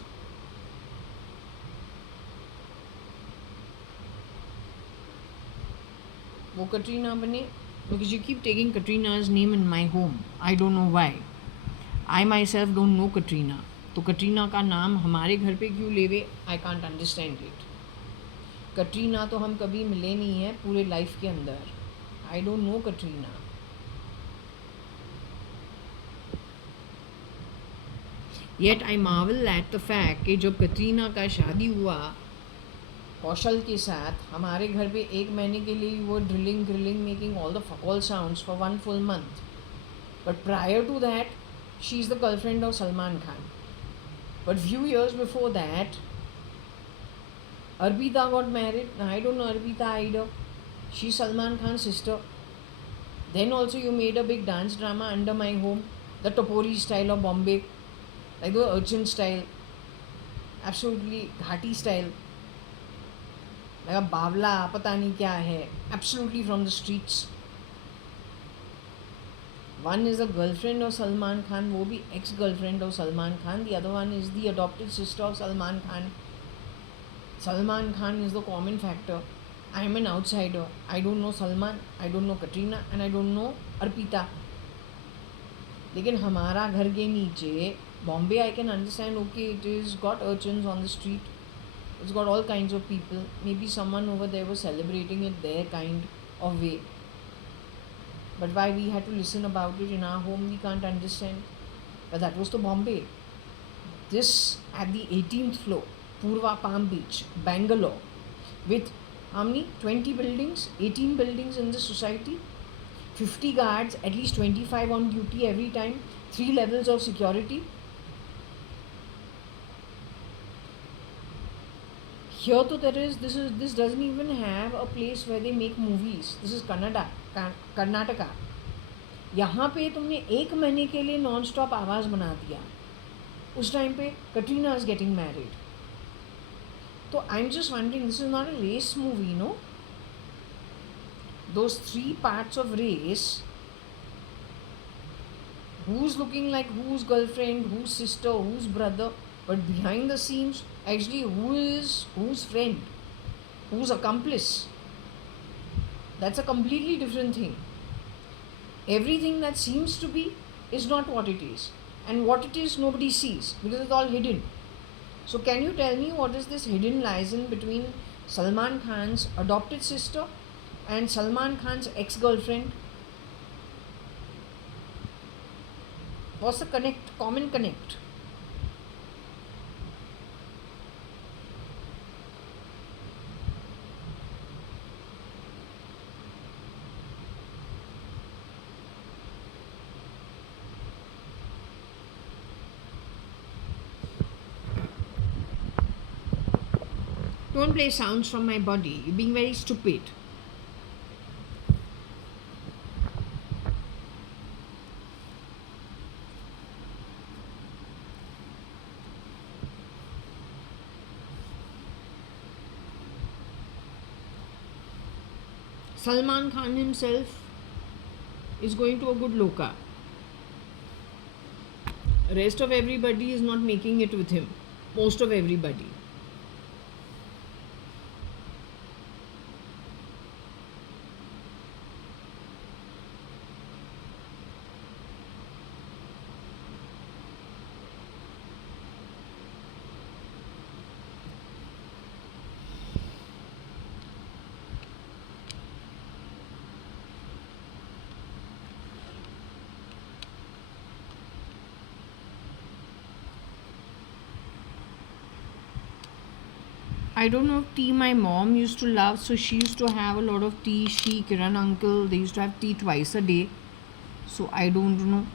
वो Katrina बने, because you keep taking Katrina's name in my home. I don't know why. I myself don't know Katrina. तो कटरीना का नाम हमारे घर पे क्यों लेवे? I can't understand it. Katrina तो हम कभी मिले नहीं हैं पूरे लाइफ के अंदर. I don't know Katrina. Yet I marvel at the fact कि जब कटरीना का शादी हुआ कौशल के साथ, हमारे घर पे 1 महीने के लिए वो drilling making all the fuckall sounds for 1 full month. But prior to that, she is the girlfriend of Salman Khan. But few years before that, Arpita got married. I don't know Arpita either. She's Salman Khan's sister. Then also you made a big dance drama under my home, the Topori style of Bombay, like the urchin style, absolutely ghati style, like a bavla, pata nahi kya hai, absolutely from the streets. One is the girlfriend of Salman Khan, वो भी ex-girlfriend of Salman Khan. The other one is the adopted sister of Salman Khan. Salman Khan is the common factor. I am an outsider. I don't know Salman, I don't know Katrina, and I don't know Arpita. लेकिन हमारा घर के नीचे Bombay I can understand okay it is got urchins on the street it's got all kinds of people. Maybe someone over there was celebrating it their kind of way. But why we had to listen about it in our home, we can't understand. But that was the Bombay. This at the 18th floor, Purva Palm Beach, Bangalore, with how many? 20 buildings, 18 buildings in the society, 50 guards, at least 25 on duty every time, 3 levels of security. Here to there is this doesn't even have a place where they make movies. This is Karnataka. यहाँ पे तुमने 1 महीने के लिए non stop आवाज़ बना दिया. उस टाइम पे कटरीना इज गेटिंग मैरिड. तो I am just wondering, this is not a race movie, no. Those 3 parts of race, who's looking like whose girlfriend, whose sister, whose brother, but behind the scenes, actually who is whose friend, whose accomplice. That's a completely different thing. Everything that seems to be is not what it is, and what it is nobody sees because it's all hidden. So can you tell me what is this hidden liaison between Salman Khan's adopted sister and Salman Khan's ex-girlfriend? What's the connect, common connect? Don't play sounds from my body. You're being very stupid. Salman Khan himself is going to a good loka. Rest of everybody is not making it with him. Most of everybody. I don't know if tea my mom used to love, so she used to have a lot of tea. She, Kiran uncle, they used to have tea twice a day. So I don't know.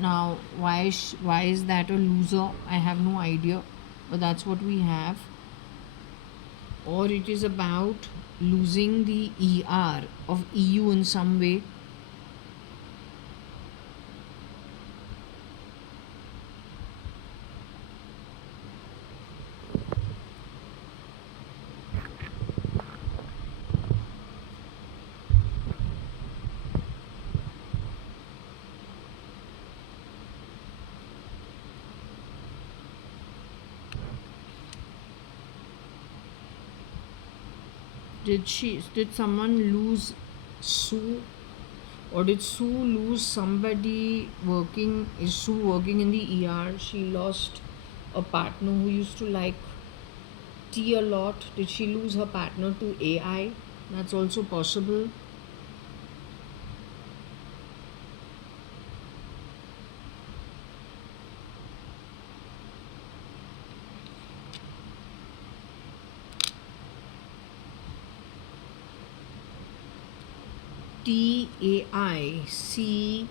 Now why is that a loser? I have no idea. But that's what we have. Or it is about losing the ER of EU in some way. Did someone lose Sue, or did Sue lose somebody working? Is Sue working in the ER? She lost a partner who used to like tea a lot. Did she lose her partner to AI? That's also possible. TAIC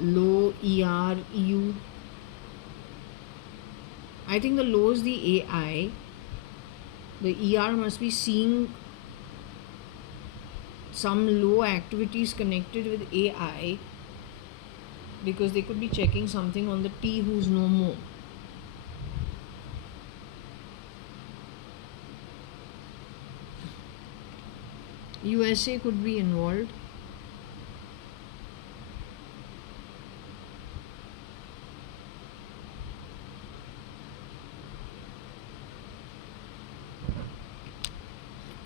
low ERU. I think the low is the AI. The ER must be seeing some low activities connected with AI, because they could be checking something on the T who's no more. USA could be involved.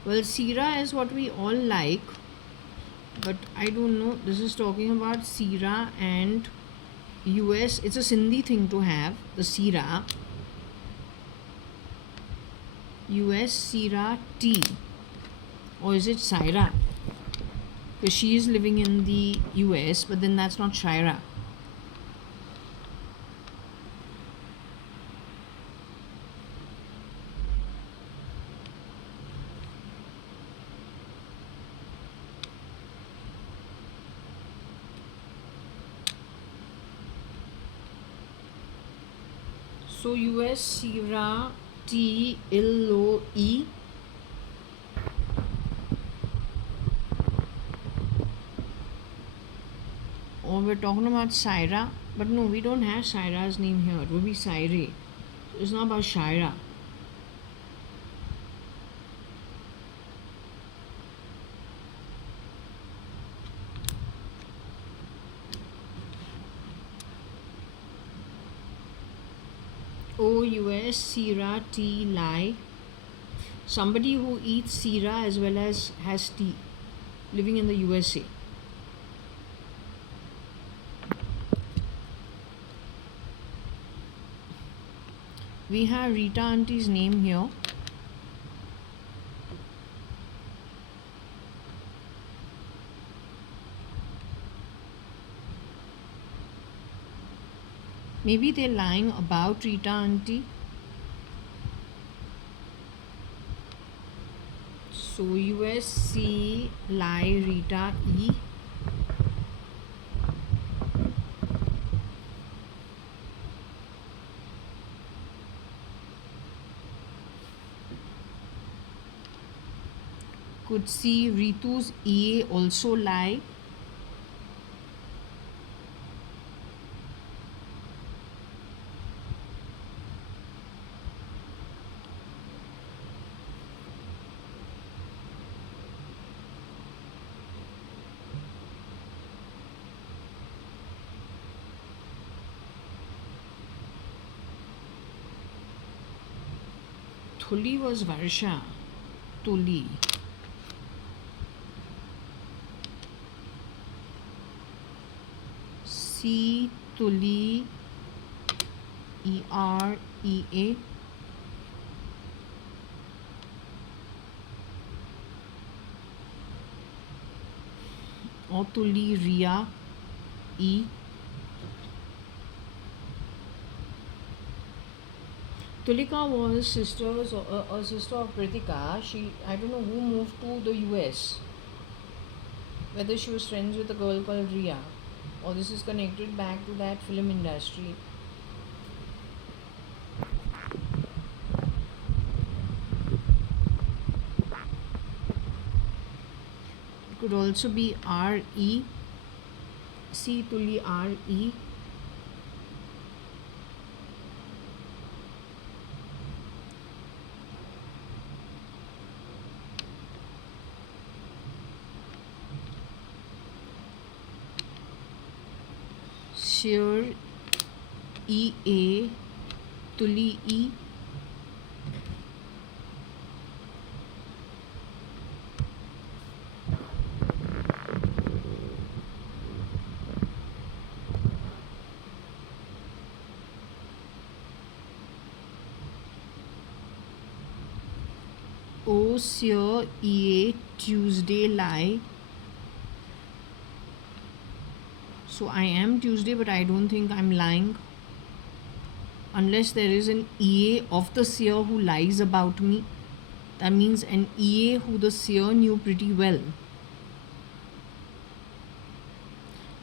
Well, Sira is what we all like, but I don't know. This is talking about Sira and US. It's a Sindhi thing to have the Sira. US Sira tea, or is it Syra? Because she is living in the US, but then that's not Shira. So US Sira T L O E. Or we're talking about Syra, but no, we don't have Syra's name here. It would be Syre. So it's not about Shira. OUS Sira tea lie. Somebody who eats Sira as well as has tea, living in the USA. We have Rita Auntie's name here. Maybe they're lying about Rita Auntie. So USC lie Rita E. Could see Ritu's EA also lie. Thuli was Varsha. Tuli. C Tuli EREA. Or Tuli Ria E. Tulika was a sister of Pritika. I don't know who moved to the US. Whether she was friends with a girl called Ria, or this is connected back to that film industry. It could also be RE. C Tuli RE. Sheer EA Tuli E. O Seer EA Tuesday lie. So I am Tuesday, but I don't think I'm lying. Unless there is an EA of the seer who lies about me. That means an EA who the seer knew pretty well.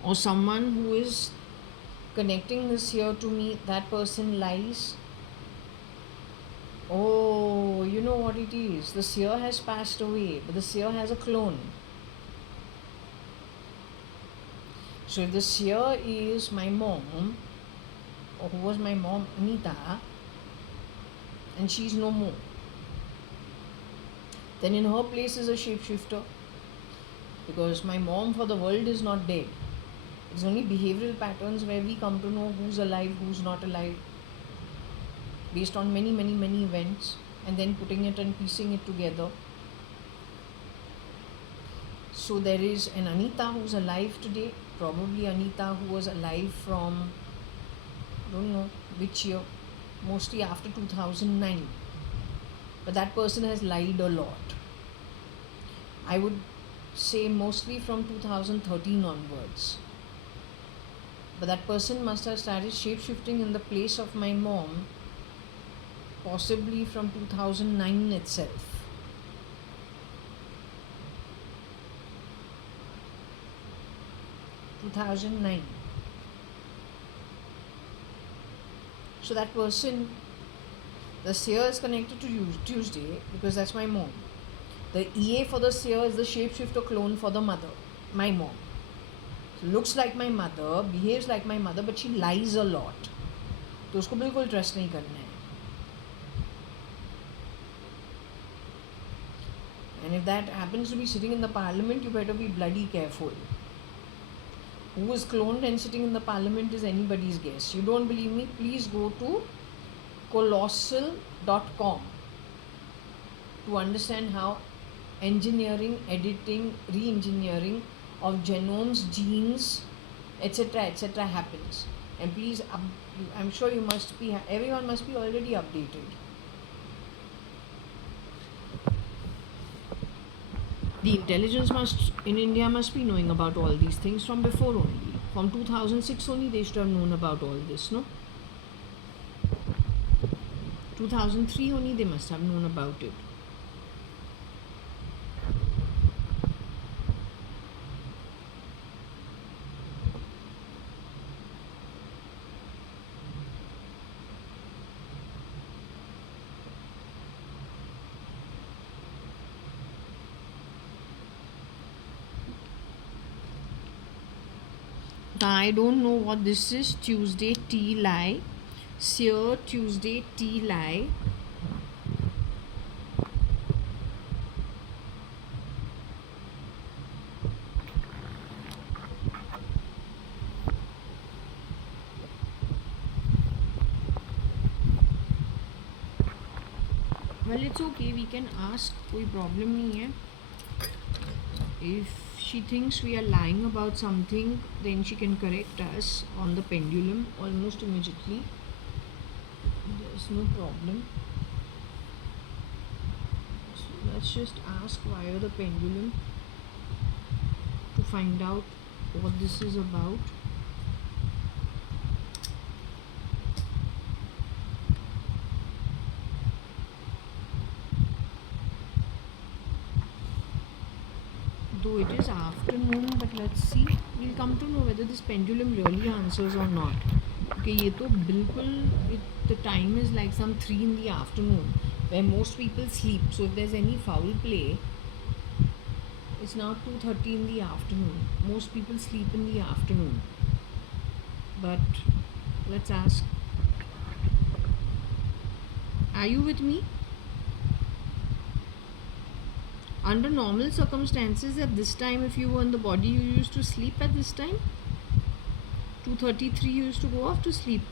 Or someone who is connecting the seer to me, that person lies. Oh, you know what it is. The seer has passed away, but the seer has a clone. So if the seer is my mom, or who was my mom, Anita, and she's no more, then in her place is a shapeshifter. Because my mom for the world is not dead. It's only behavioral patterns where we come to know who's alive, who's not alive, based on many events, and then putting it and piecing it together. So there is an Anita who's alive today, probably Anita who was alive from don't know which year, mostly after 2009. But that person has lied a lot. I would say mostly from 2013 onwards. But that person must have started shape-shifting in the place of my mom, possibly from 2009 itself. So that person, the seer is connected to Tuesday because that's my mom. The EA for the seer is the shapeshifter clone for the mother, my mom. So looks like my mother, behaves like my mother, but she lies a lot. तो उसको बिल्कुल trust नहीं करना है. And if that happens to be sitting in the parliament, you better be bloody careful. Who is cloned and sitting in the parliament is anybody's guess. You don't believe me? Please go to colossal.com to understand how engineering, editing, re-engineering of genomes, genes, etc. happens. And please, I'm sure you must be, everyone must be already updated. The intelligence in India must be knowing about all these things from before only. From 2006 only they should have known about all this, no? 2003 only they must have known about it. I don't know what this is. Tuesday tea lie. Seer Tuesday tea lie. Well, it's okay. We can ask. कोई problem नहीं है. If she thinks we are lying about something, then she can correct us on the pendulum almost immediately. There's no problem. So let's just ask via the pendulum to find out what this is about. Though it is afternoon, but let's see. We'll come to know whether this pendulum really answers or not. Okay, ये तो बिल्कुल, the time is like some 3 in the afternoon where most people sleep. So if there's any foul play, it's now 2:30 in the afternoon. Most people sleep in the afternoon. But let's ask. Are you with me? Under normal circumstances, at this time, if you were in the body, you used to sleep at this time. 2:33 you used to go off to sleep.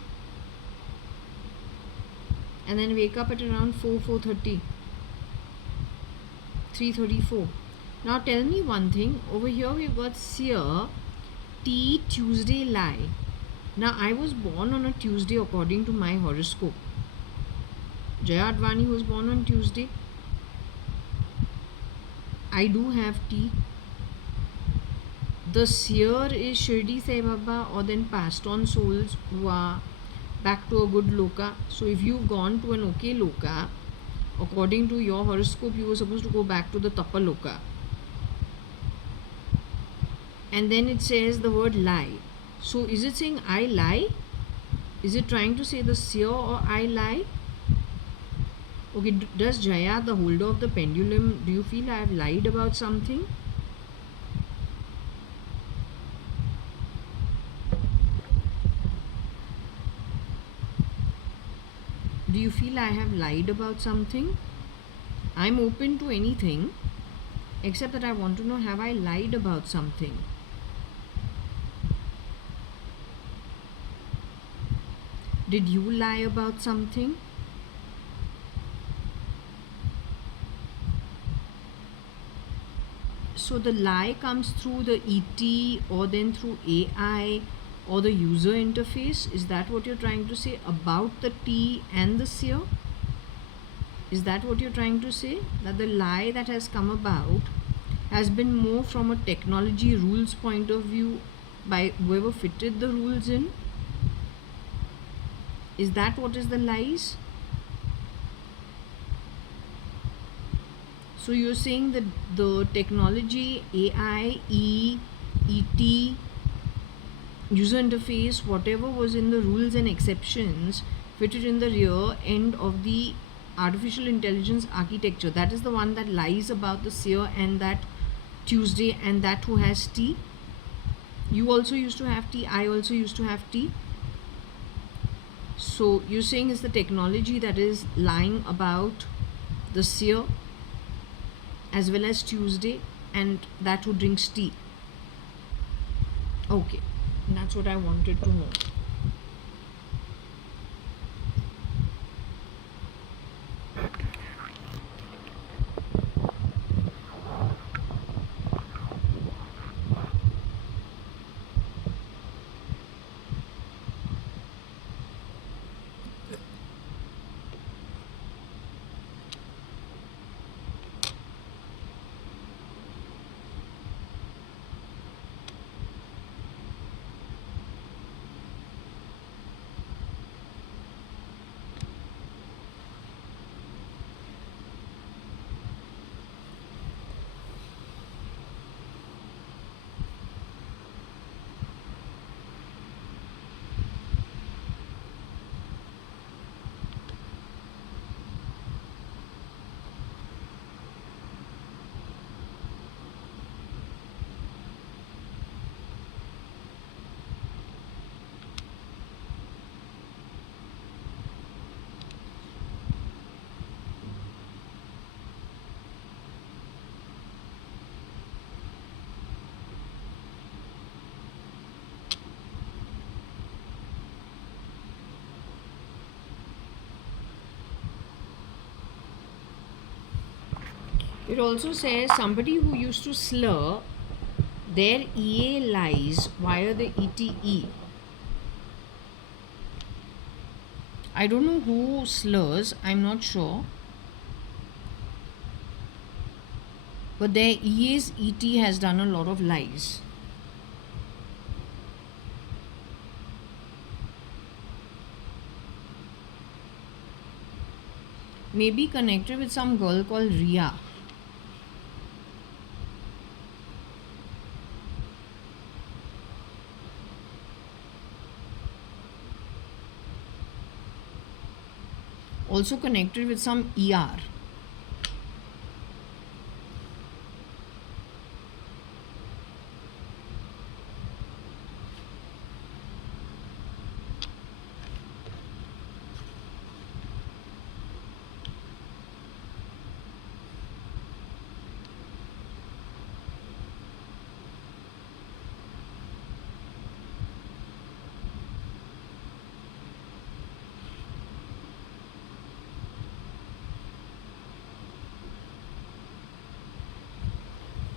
And then wake up at around 4:30. 3:34. Now tell me one thing. Over here we've got seer, T, Tuesday, lie. Now I was born on a Tuesday according to my horoscope. JAYA.ADVANI was born on Tuesday. I do have T. The seer is Shirdi Sai Baba or then passed on souls who are back to a good loka. So if you've gone to an okay loka, according to your horoscope, you were supposed to go back to the Tapa loka. And then it says the word lie. So is it saying I lie? Is it trying to say the seer or I lie? Okay, does Jaya, the holder of the pendulum, do you feel I have lied about something? Do you feel I have lied about something? I'm open to anything, except that I want to know, have I lied about something? Did you lie about something? So the lie comes through the ET or then through AI or the user interface. Is that what you're trying to say about the T and the seer? Is that what you're trying to say? That the lie that has come about has been more from a technology rules point of view by whoever fitted the rules in? Is that what is the lies? So you're saying that the technology, AI, ET, user interface, whatever was in the rules and exceptions fitted in the rear end of the artificial intelligence architecture, that is the one that lies about the seer and that Tuesday and that who has T. You also used to have T, I also used to have T. So you're saying it's the technology that is lying about the seer as well as Tuesday and that who drinks tea. Okay, that's what I wanted to know. It also says somebody who used to slur their EA lies via the ETE. I don't know who slurs, I'm not sure. But their EA's ET has done a lot of lies. Maybe connected with some girl called Ria. Also connected with some ER.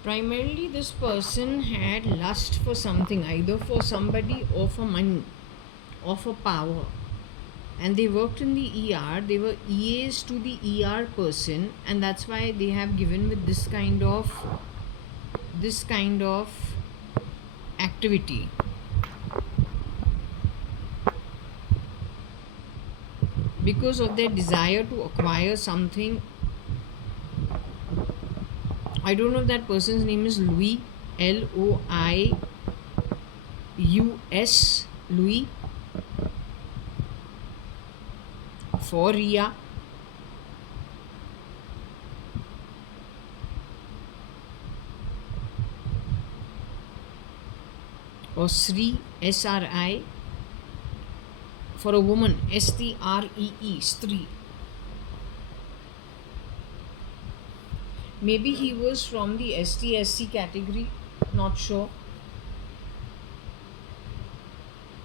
Primarily, this person had lust for something, either for somebody or for money or for power. And they worked in the ER, they were EAs to the ER person, and that's why they have given with this kind of activity. Because of their desire to acquire something. I don't know if that person's name is Louis, Louis, Louis, for Ria. Or Sri, SRI, for a woman, STREE, Stree. Maybe he was from the ST/SC category, not sure.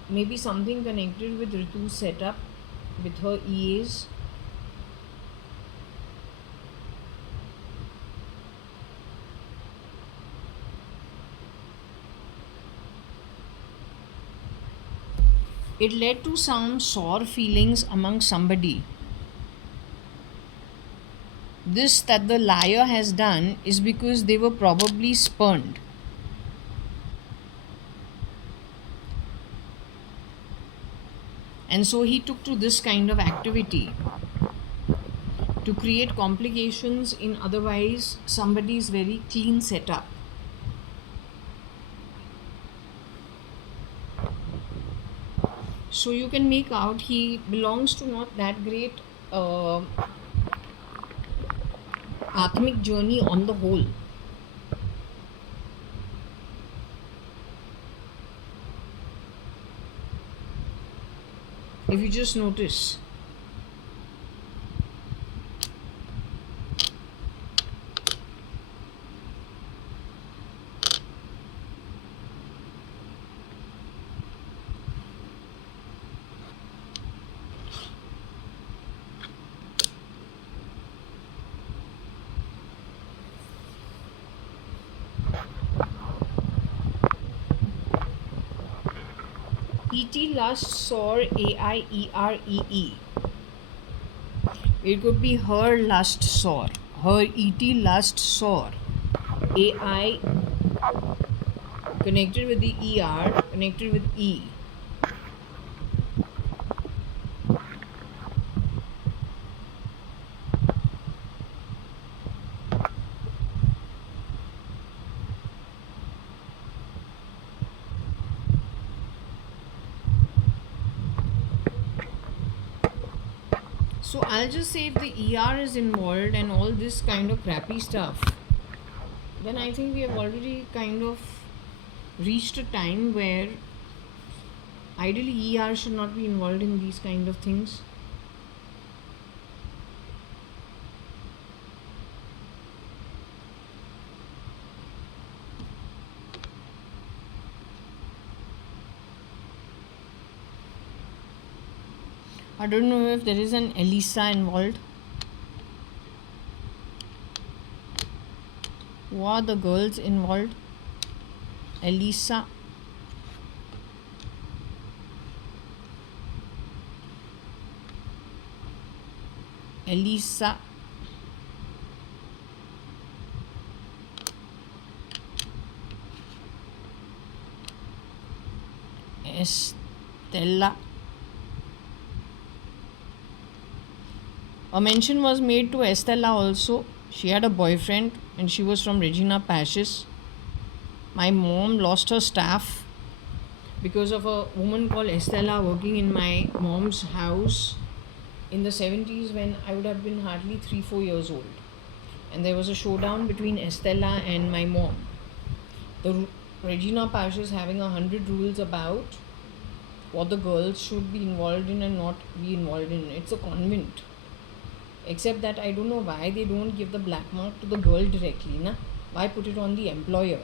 Maybe something connected with Ritu's setup, with her EAs. it led to some sore feelings among somebody. This that the liar has done is because they were probably spurned. And so he took to this kind of activity to create complications in otherwise somebody's very clean setup. So you can make out he belongs to not that great uh, Atmic journey on the whole. If you just notice. Et lust sore, AIEREE. It could be her lust sore. Her et lust sore. AI connected with the ER, connected with E. So I'll just say if the ER is involved and all this kind of crappy stuff, then I think we have already kind of reached a time where ideally ER should not be involved in these kind of things. I don't know if there is an Elisa involved. Who are the girls involved? Elisa. Elisa. Estella. A mention was made to Estella also. She had a boyfriend and she was from Regina Pacis. My mom lost her staff because of a woman called Estella working in my mom's house in the 70s when I would have been hardly 3-4 years old. And there was a showdown between Estella and my mom. The Regina Pacis having 100 rules about what the girls should be involved in and not be involved in. It's a convent. Except that I don't know why they don't give the black mark to the girl directly. Na? Why put it on the employer?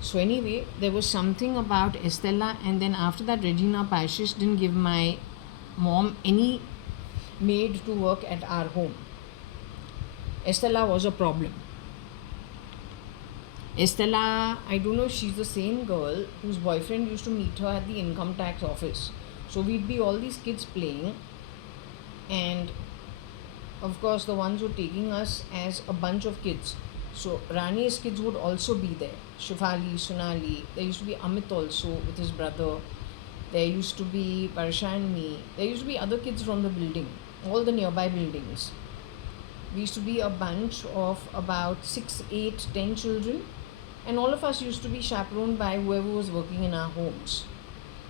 So anyway, there was something about Estella, and then after that Regina Pacis didn't give my mom any maid to work at our home. Estella was a problem. Estella, I don't know if she's the same girl whose boyfriend used to meet her at the income tax office. So we'd be all these kids playing, and of course the ones who were taking us as a bunch of kids. So Rani's kids would also be there. Shifali, Sonali. There used to be Amit also with his brother. There used to be Parsha and me. There used to be other kids from the building, all the nearby buildings. We used to be a bunch of about 6, 8, 10 children, and all of us used to be chaperoned by whoever was working in our homes.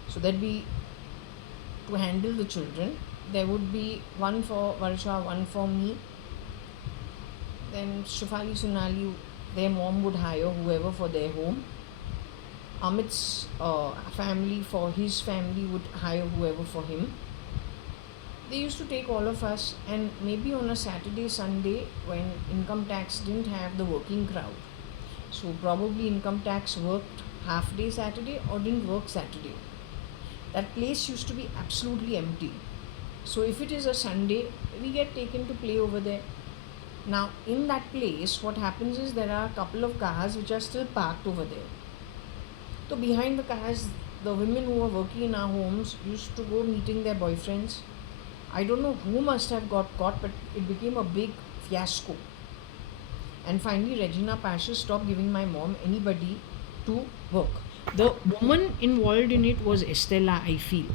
So there'd be, to handle the children, there would be one for Varsha, one for me. Then Shifali, Sonali, their mom would hire whoever for their home. Amit's family, for his family, would hire whoever for him. They used to take all of us, and maybe on a Saturday, Sunday, when income tax didn't have the working crowd. So probably income tax worked half day Saturday or didn't work Saturday. That place used to be absolutely empty. So if it is a Sunday, we get taken to play over there. Now in that place, what happens is there are a couple of cars which are still parked over there. So behind the cars, the women who were working in our homes used to go meeting their boyfriends. I don't know who must have got caught, but it became a big fiasco. And finally, Regina Pasha stopped giving my mom anybody to work. The woman involved in it was Estella, I feel.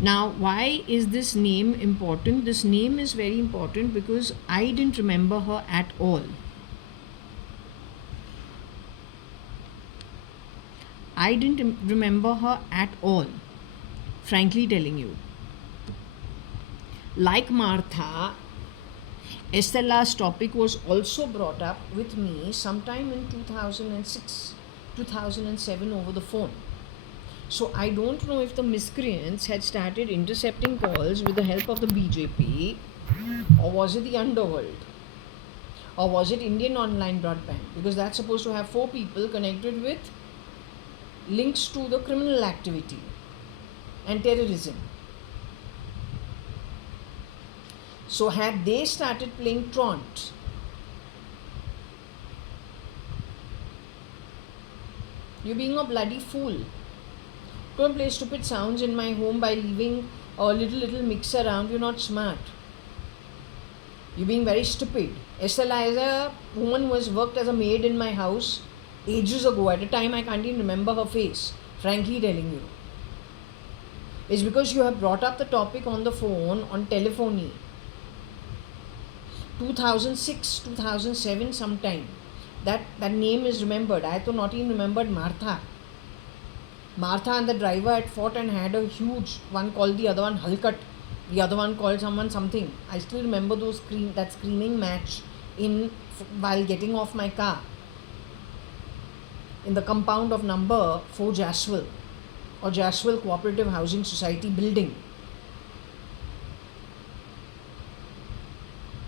Now, why is this name important? This name is very important because I didn't remember her at all. I didn't remember her at all, frankly telling you. Like Martha, Estella's topic was also brought up with me sometime in 2006, 2007 over the phone. So I don't know if the miscreants had started intercepting calls with the help of the BJP, or was it the underworld, or was it Indian online broadband, because that's supposed to have 4 people connected with links to the criminal activity and terrorism. So had they started playing truant, you're being a bloody fool. Don't play stupid sounds in my home by leaving a little mix around. You're not smart. You're being very stupid. Estella is a woman who has worked as a maid in my house ages ago. At a time I can't even remember her face, frankly telling you. It's because you have brought up the topic on the phone, on telephony. 2006, 2007 sometime. That name is remembered. I have not even remembered Martha. Martha and the driver had fought and had a huge, one called the other one Halkat, the other one called someone something. I still remember that screaming match while getting off my car in the compound of number 4 Jaswell or Jaswell Cooperative Housing Society building.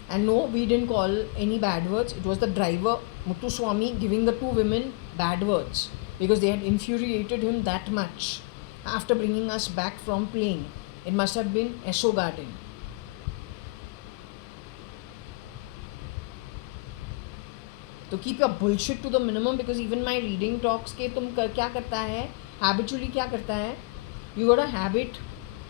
And no, we didn't call any bad words. It was the driver, Muthuswamy, giving the 2 women bad words because they had infuriated him that much after bringing us back from playing. It must have been Esso Garden. So keep your bullshit to the minimum, because even my reading talks के तुम क्या करता है, habitually क्या करता है, you got a habit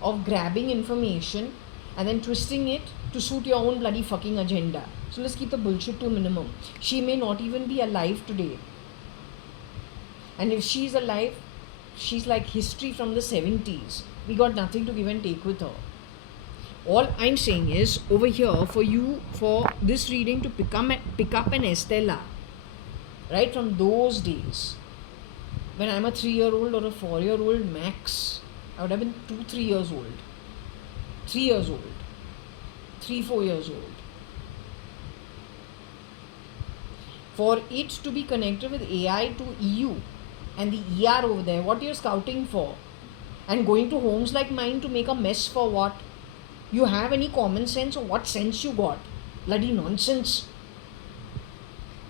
of grabbing information and then twisting it to suit your own bloody fucking agenda. So let's keep the bullshit to a minimum. She may not even be alive today. And if she's alive, she's like history from the 70s. We got nothing to give and take with her. All I'm saying is, over here, for you, for this reading to pick up an Estella, right from those days, when I'm a 3-year-old or a 4-year-old max, I would have been 2-3 years old. 3 years old. 3-4 years old. For it to be connected with AI to EU and the ER over there, what you're scouting for? And going to homes like mine to make a mess for what? You have any common sense, or what sense you got? Bloody nonsense.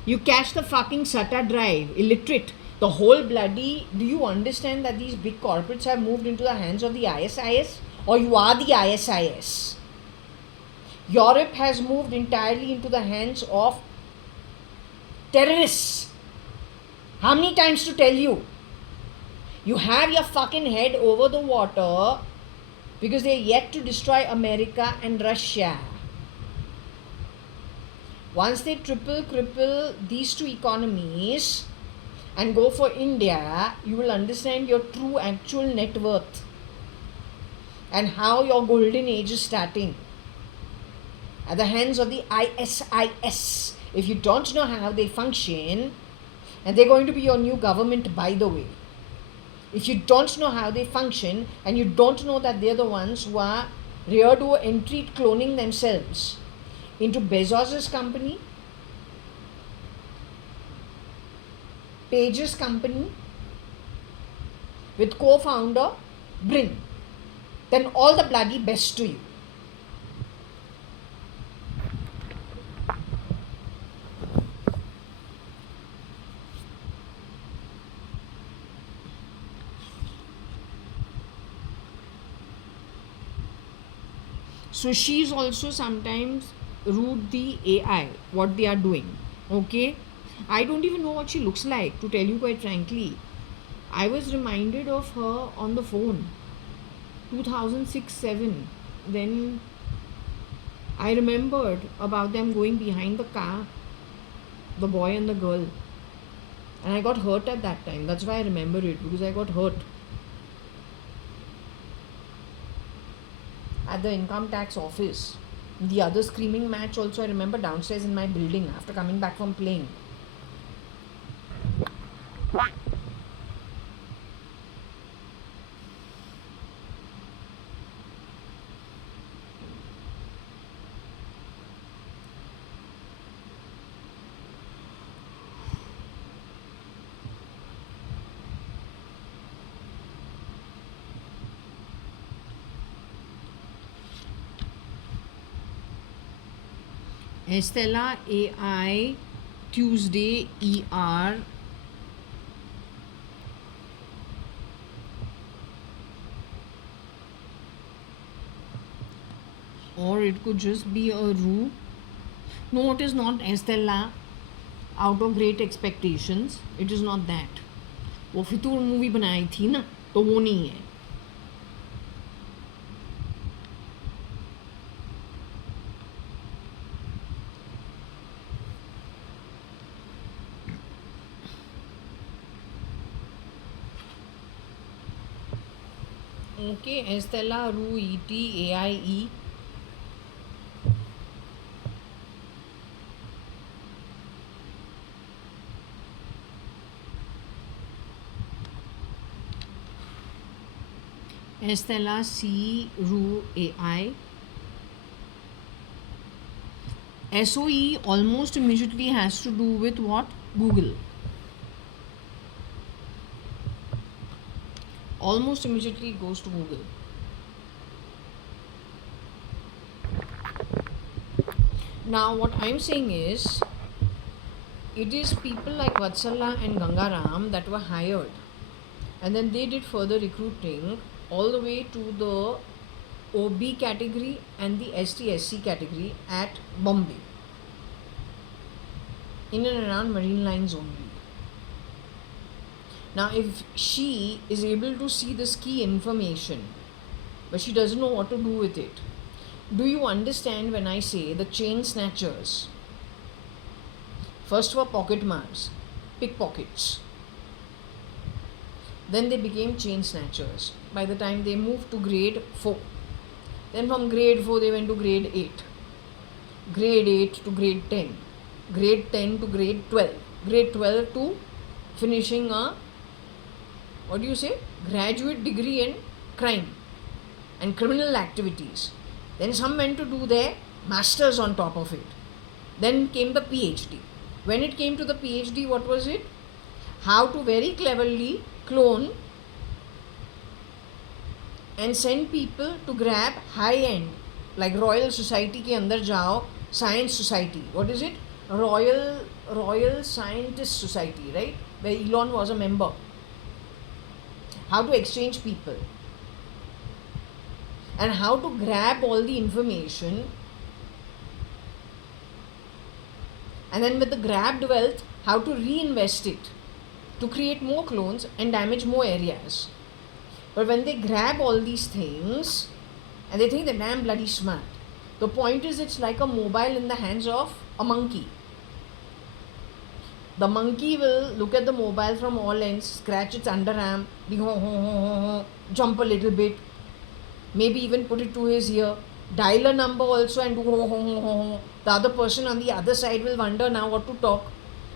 You catch the fucking SATA drive, illiterate. The whole bloody... Do you understand that these big corporates have moved into the hands of the ISIS? Or you are the ISIS? Europe has moved entirely into the hands of terrorists. How many times to tell you? You have your fucking head over the water because they are yet to destroy America and Russia. Once they cripple these 2 economies and go for India, you will understand your true actual net worth and how your golden age is starting at the hands of the ISIS. If you don't know how they function, and they're going to be your new government, by the way. If you don't know how they function, and you don't know that they're the ones who are reared to entry cloning themselves into Bezos's company, Page's company, with co-founder, bring. Then all the bloody best to you. So she's also sometimes rude the AI, what they are doing. Okay? I don't even know what she looks like, to tell you quite frankly. I was reminded of her on the phone, 2006-7. Then I remembered about them going behind the car, the boy and the girl. And I got hurt at that time. That's why I remember it, because I got hurt at the income tax office. The other screaming match also I remember downstairs in my building after coming back from playing. Estella AI Tuesday ER. Or it could just be a Rue. No, it is not Estella Out of Great Expectations. It is not that. वो फितूर movie बनाई थी ना, तो वो नहीं है. Okay, Estella Rue ETAIE. Estella C Rue AI. SOE almost immediately has to do with what? Google. Almost immediately goes to Google. Now what I'm saying is, it is people like Vatsala and Gangaram that were hired, and then they did further recruiting all the way to the OB category and the ST/SC category at Bombay, in and around Marine Lines only. Now if she is able to see this key information, but she doesn't know what to do with it, do you understand when I say the chain snatchers first were pocket mars, pickpockets, then they became chain snatchers by the time they moved to grade 4. Then from grade 4 they went to grade 8, grade 8 to grade 10, grade 10 to grade 12, grade 12 to finishing a, what do you say, graduate degree in crime and criminal activities. Then some went to do their masters on top of it. Then came the PhD. When it came to the PhD, what was it? How to very cleverly clone and send people to grab high end, like Royal Society के अंदर जाओ, Science Society. What is it? Royal Scientist Society, right? Where Elon was a member. How to exchange people and how to grab all the information, and then with the grabbed wealth, how to reinvest it to create more clones and damage more areas. But when they grab all these things and they think they're damn bloody smart, the point is it's like a mobile in the hands of a monkey. The monkey will look at the mobile from all ends, scratch its underarm, jump a little bit, maybe even put it to his ear, dial a number also and do The other person on the other side will wonder now what to talk,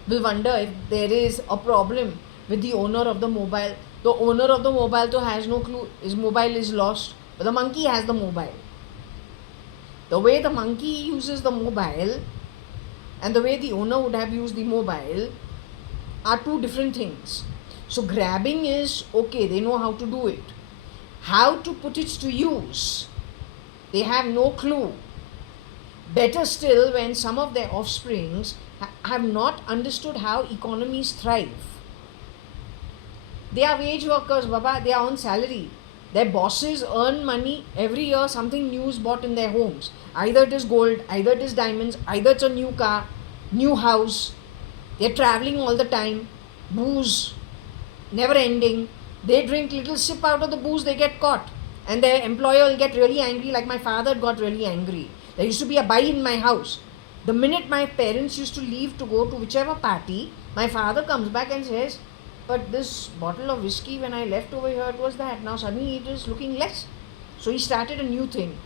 will wonder if there is a problem with the owner of the mobile. The owner of the mobile has no clue, his mobile is lost, but the monkey has the mobile. The way the monkey uses the mobile and the way the owner would have used the mobile are two different things. So grabbing is okay, they know how to do it. How to put it to use, they have no clue. Better still, when some of their offsprings have not understood how economies thrive. They are wage workers, Baba, they are on salary. Their bosses earn money every year, something new is bought in their homes. Either it is gold, either it is diamonds, either it's a new car, new house. They're traveling all the time, booze. never ending. They drink little sip out of the booze, they get caught. And their employer will get really angry, like my father got really angry. There used to be a buy in my house. The minute my parents used to leave to go to whichever party, my father comes back and says, but this bottle of whiskey, when I left over here, it was that. Now suddenly it is looking less. So he started a new thing.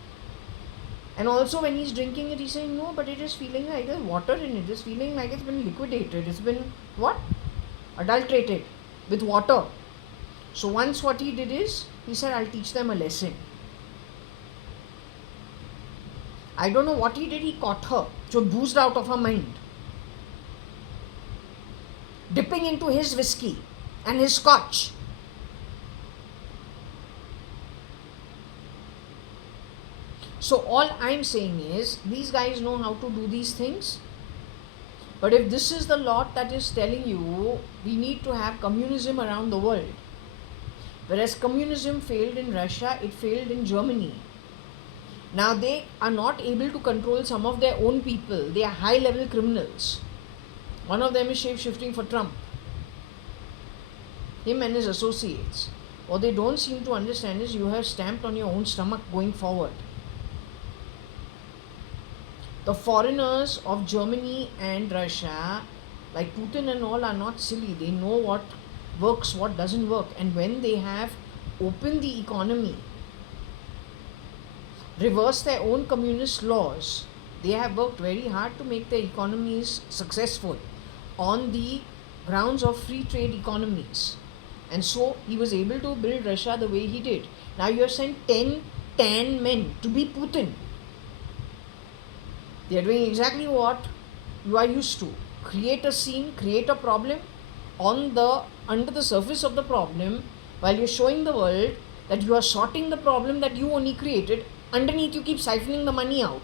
And also when he's drinking it, he's saying, no, but it is feeling like there's water in it. It's feeling like it's been liquidated. It's been, what? Adulterated with water. So once what he did is, he said, I'll teach them a lesson. I don't know what he did, he caught her. So boozed out of her mind. Dipping into his whiskey and his scotch. So all I'm saying is, these guys know how to do these things. But if this is the lot that is telling you, we need to have communism around the world. Whereas communism failed in Russia, it failed in Germany. Now they are not able to control some of their own people. They are high-level criminals. One of them is shape-shifting for Trump. Him and his associates. What they don't seem to understand is you have stamped on your own stomach going forward. The foreigners of Germany and Russia, like Putin and all, are not silly. They know what works, what doesn't work. And when they have opened the economy, reversed their own communist laws, they have worked very hard to make their economies successful on the grounds of free trade economies. And so he was able to build Russia the way he did. Now you have sent 10 tan men to be Putin. They are doing exactly what you are used to. Create a scene, create a problem under the surface of the problem, while you're showing the world that you are sorting the problem that you only created. Underneath you keep siphoning the money out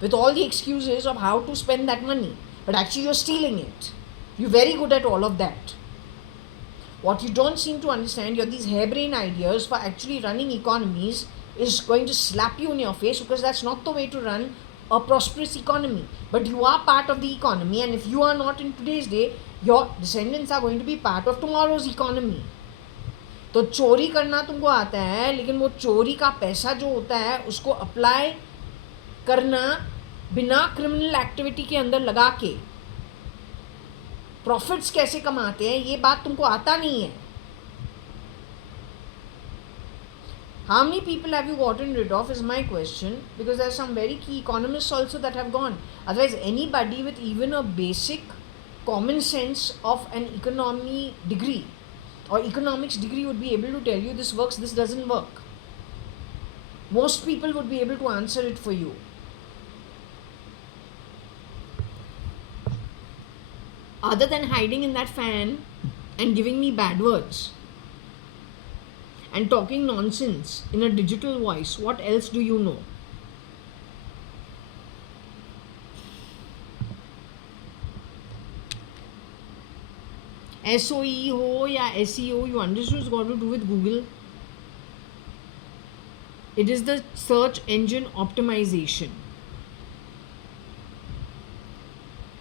with all the excuses of how to spend that money. But actually you're stealing it. You're very good at all of that. What you don't seem to understand, you're these harebrained ideas for actually running economies is going to slap you in your face, because that's not the way to run a prosperous economy. But you are part of the economy, and if you are not in today's day, your descendants are going to be part of tomorrow's economy. तो चोरी करना तुमको आता है, लेकिन वो चोरी का पैसा जो होता है उसको अप्लाई करना बिना क्रिमिनल एक्टिविटी के अंदर लगा के प्रॉफिट्स कैसे कमाते हैं, ये बात तुमको आता नहीं है. How many people have you gotten rid of is my question, because there are some very key economists also that have gone. Otherwise anybody with even a basic common sense of an economy degree or economics degree would be able to tell you this works, this doesn't work. Most people would be able to answer it for you. Other than hiding in that fan and giving me bad words and talking nonsense in a digital voice, what else do you know? SOE ho ya SEO, you understood it's got to do with Google. It is the search engine optimization.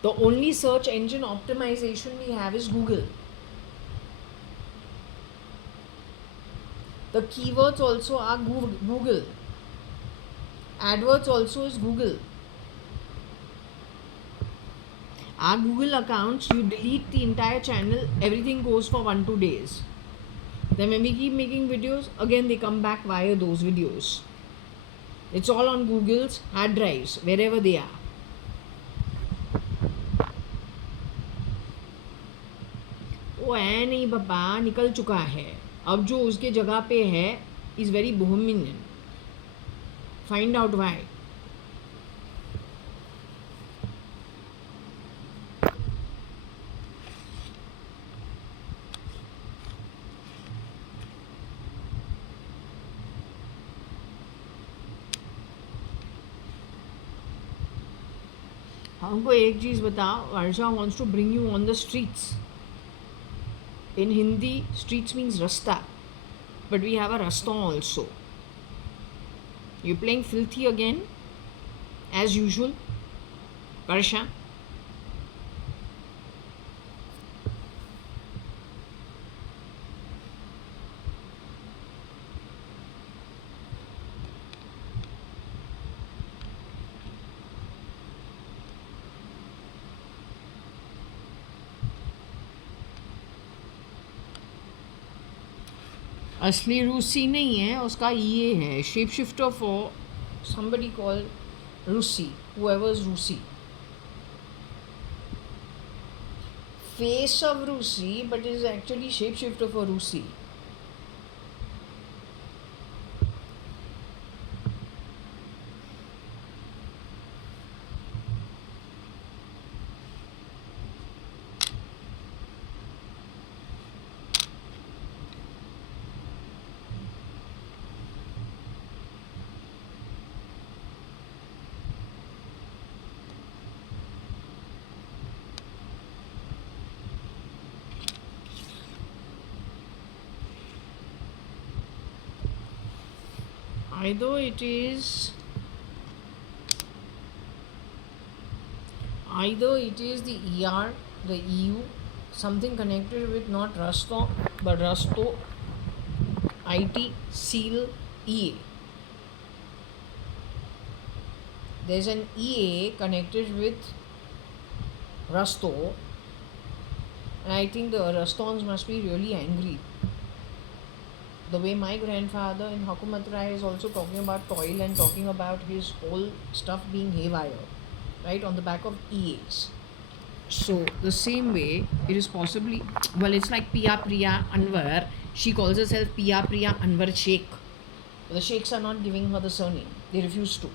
The only search engine optimization we have is Google. The keywords also are Google. AdWords also is Google. Our Google accounts, you delete the entire channel, everything goes for 1-2 days. Then when we keep making videos, again they come back via those videos. It's all on Google's hard drives, wherever they are. वो है नहीं बाबा, निकल चुका है. अब जो उसके जगह पे है is very bohemian. Find out why. हमको एक चीज़ बताओ, वर्षा wants to bring you on the streets. In Hindi, streets means rasta, but we have a rasta also. You're playing filthy again, as usual, Varsha. असली रूसी नहीं है, उसका ये है shape shifter for somebody called Rusi, whoever's Rusi. Face of Rusi, but is actually shapeshifter for Rusi. Either it is the ER, the EU, something connected with not Rasto but Rasto, IT, SEAL, EA. There's an EA connected with Rasto, and I think the Rastons must be really angry. The way my grandfather in Hakumat Rai is also talking about toil and talking about his whole stuff being haywire, right, on the back of EAs. So the same way, it is possibly, well, it's like Pia Priya Anwar. She calls herself Pia Priya Anwar Sheikh. But the Sheikhs are not giving her the surname. They refuse to.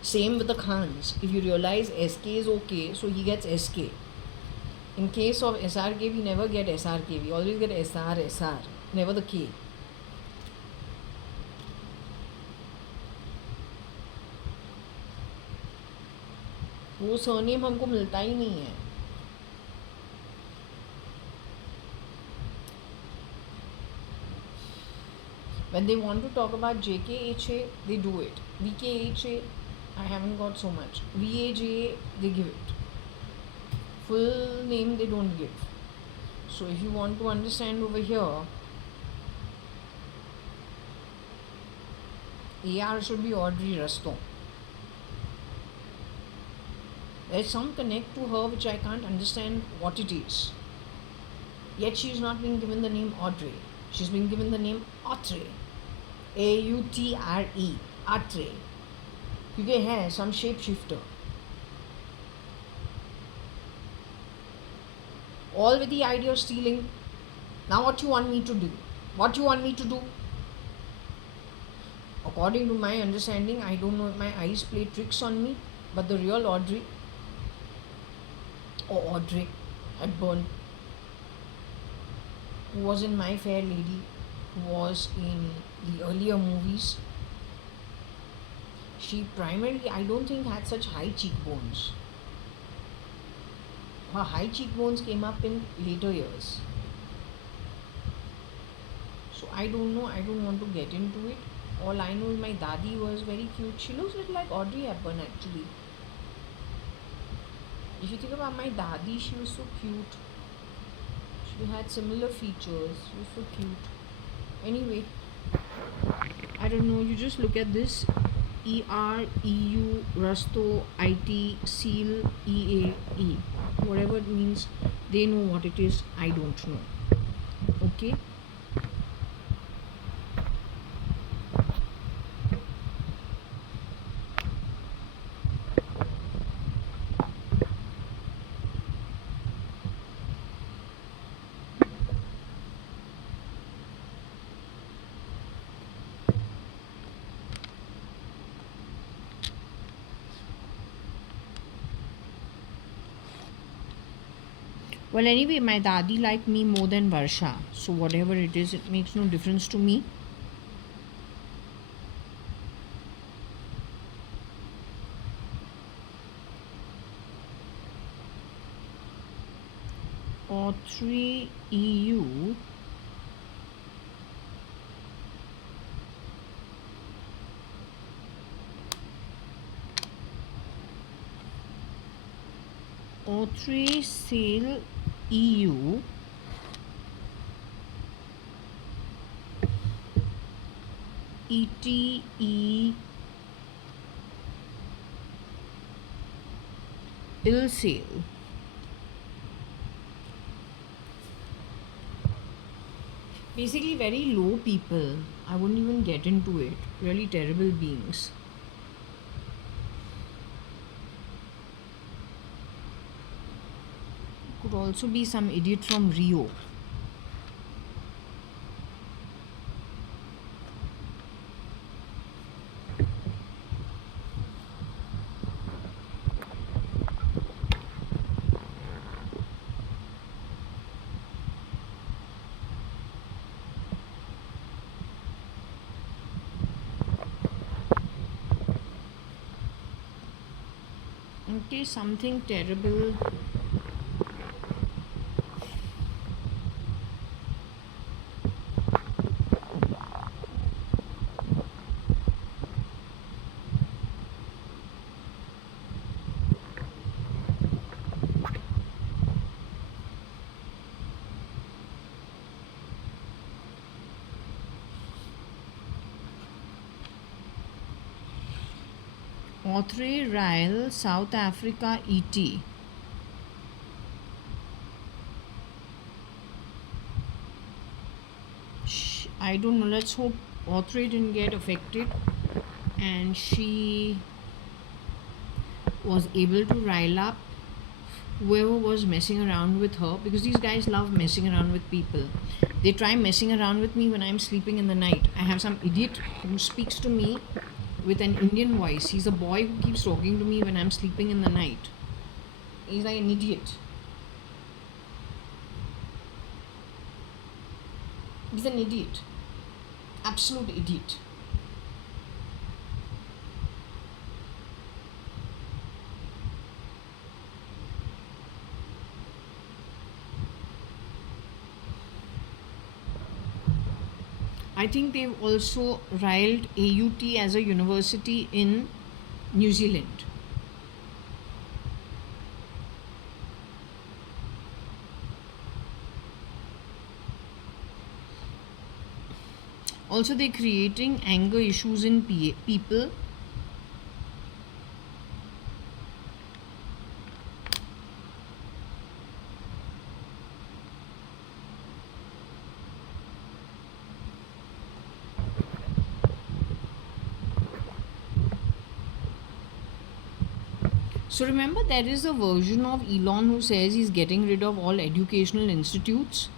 Same with the Khans. If you realize SK is okay, so he gets SK. In case of SRK, we never get SRK. We always get SR, never the K. वो surname हमको मिलता ही नहीं है. When they want to talk about JKHA, they do it. VKHA, I haven't got so much. VAJA, they give it. Full name they don't give. So if you want to understand over here, AR should be Audrey Rasto. There's some connect to her which I can't understand what it is. Yet she is not being given the name Audrey. She's been given the name Autre. AUTRE. Atre. क्योंकि है some shape shifter. All with the idea of stealing. Now what you want me to do? What you want me to do? According to my understanding, I don't know if my eyes play tricks on me, but the real Audrey or Audrey Hepburn, who was in My Fair Lady, who was in the earlier movies, she primarily, I don't think, had such high cheekbones. Her high cheekbones came up in later years. So I don't know, I don't want to get into it. All I know is my dadi was very cute. She looks a little like Audrey Hepburn actually. If you think about my dadi, she was so cute. She had similar features. She was so cute. Anyway, I don't know, you just look at this. ER, EU, Rasto, IT, SEAL, EAE. Whatever it means, they know what it is. I don't know. Okay? Well, anyway, my dadi liked me more than Varsha. So whatever it is, it makes no difference to me. O3 EU. O3 SEAL EU. ETE ILSAIL. Basically, very low people. I wouldn't even get into it. Really terrible beings. Could also be some idiot from Rio. Okay, something terrible. Authre Ryle, South Africa, ET. I don't know. Let's hope Authre didn't get affected and she was able to rile up whoever was messing around with her, because these guys love messing around with people. They try messing around with me when I'm sleeping in the night. I have some idiot who speaks to me with an Indian voice. He's a boy who keeps talking to me when I'm sleeping in the night. He's like an idiot. He's an idiot. Absolute idiot. I think they've also riled AUT as a university in New Zealand. Also, they're creating anger issues in people. So remember, there is a version of Elon who says he's getting rid of all educational institutes.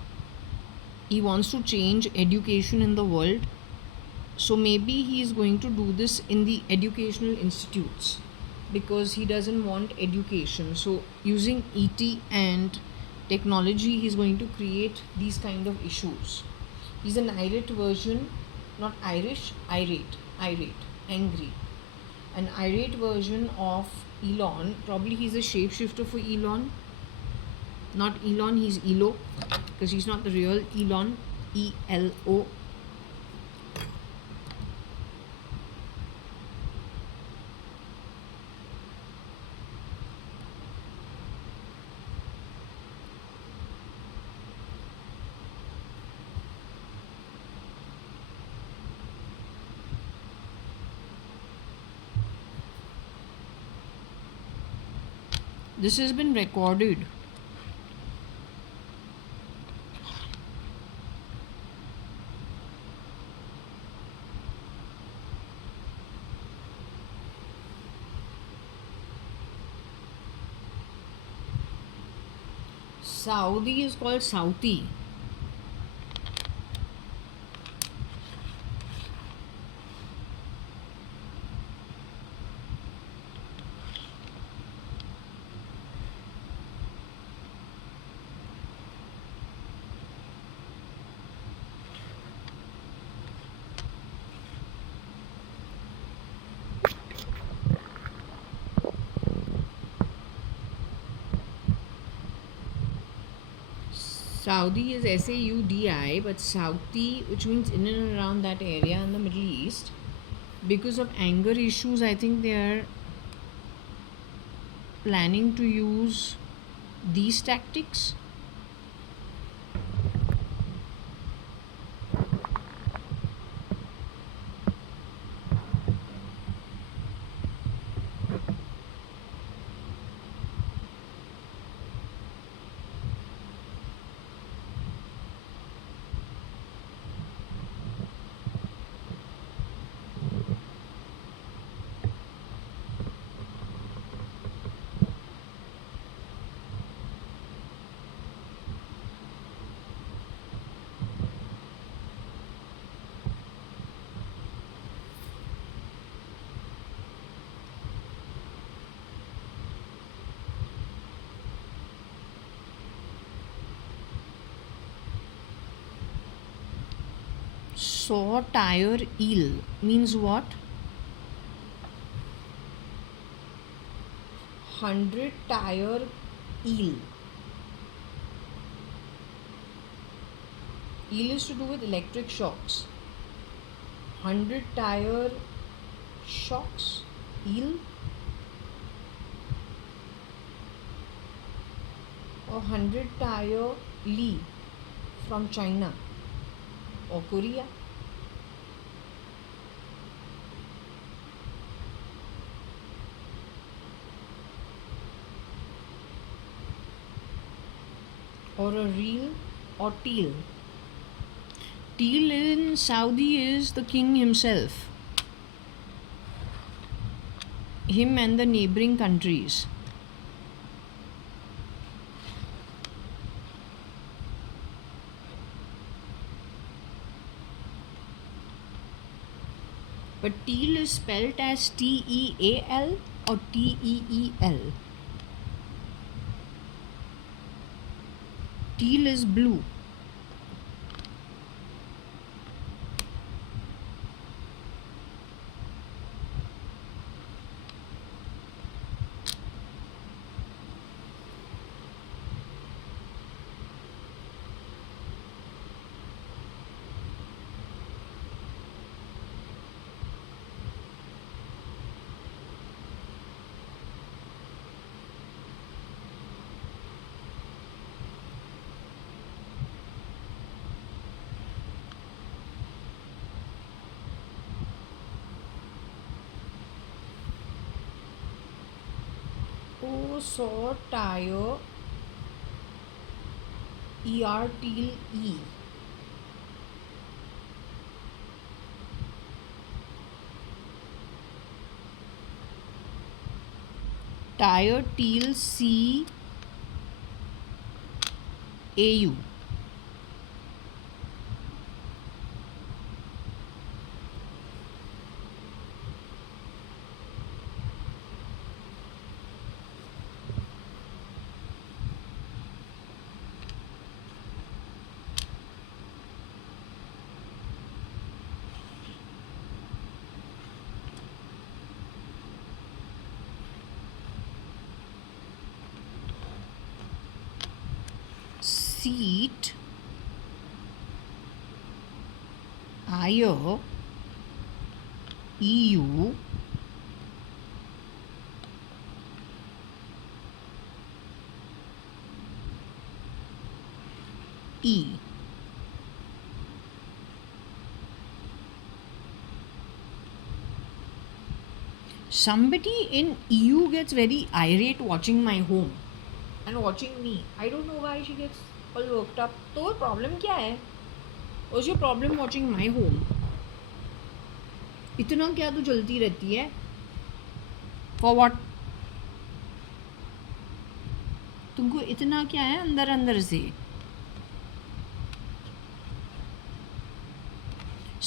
He wants to change education in the world. So maybe he is going to do this in the educational institutes because he doesn't want education. So using ET and technology, he's going to create these kind of issues. He's an irate version, not Irish, irate, angry. An irate version of Elon. Probably he's a shapeshifter for Elon. Not Elon, he's Elo, because he's not the real Elon. ELO. This has been recorded. Saudi is called Saudi. Saudi is Saudi, but Saudi, which means in and around that area in the Middle East, because of anger issues, I think they are planning to use these tactics. saw tire eel means what? 100 tire eel. Eel is to do with electric shocks. 100 tire shocks. Eel. Or 100 tire Lee from China or Korea. Or a reel or teal. Teal in Saudi is the king himself. Him and the neighboring countries. But teal is spelled as T-E-A-L or T-E-E-L. Teal is blue. O saw tire teal E. Tire teal C AU. Seat IO EU E. Somebody in EU gets very irate watching my home and watching me. I don't know why she gets all worked up. तो problem क्या है? What's your problem watching my home? इतना क्या तू जलती रहती है? For what? तुमको इतना क्या है अंदर अंदर से?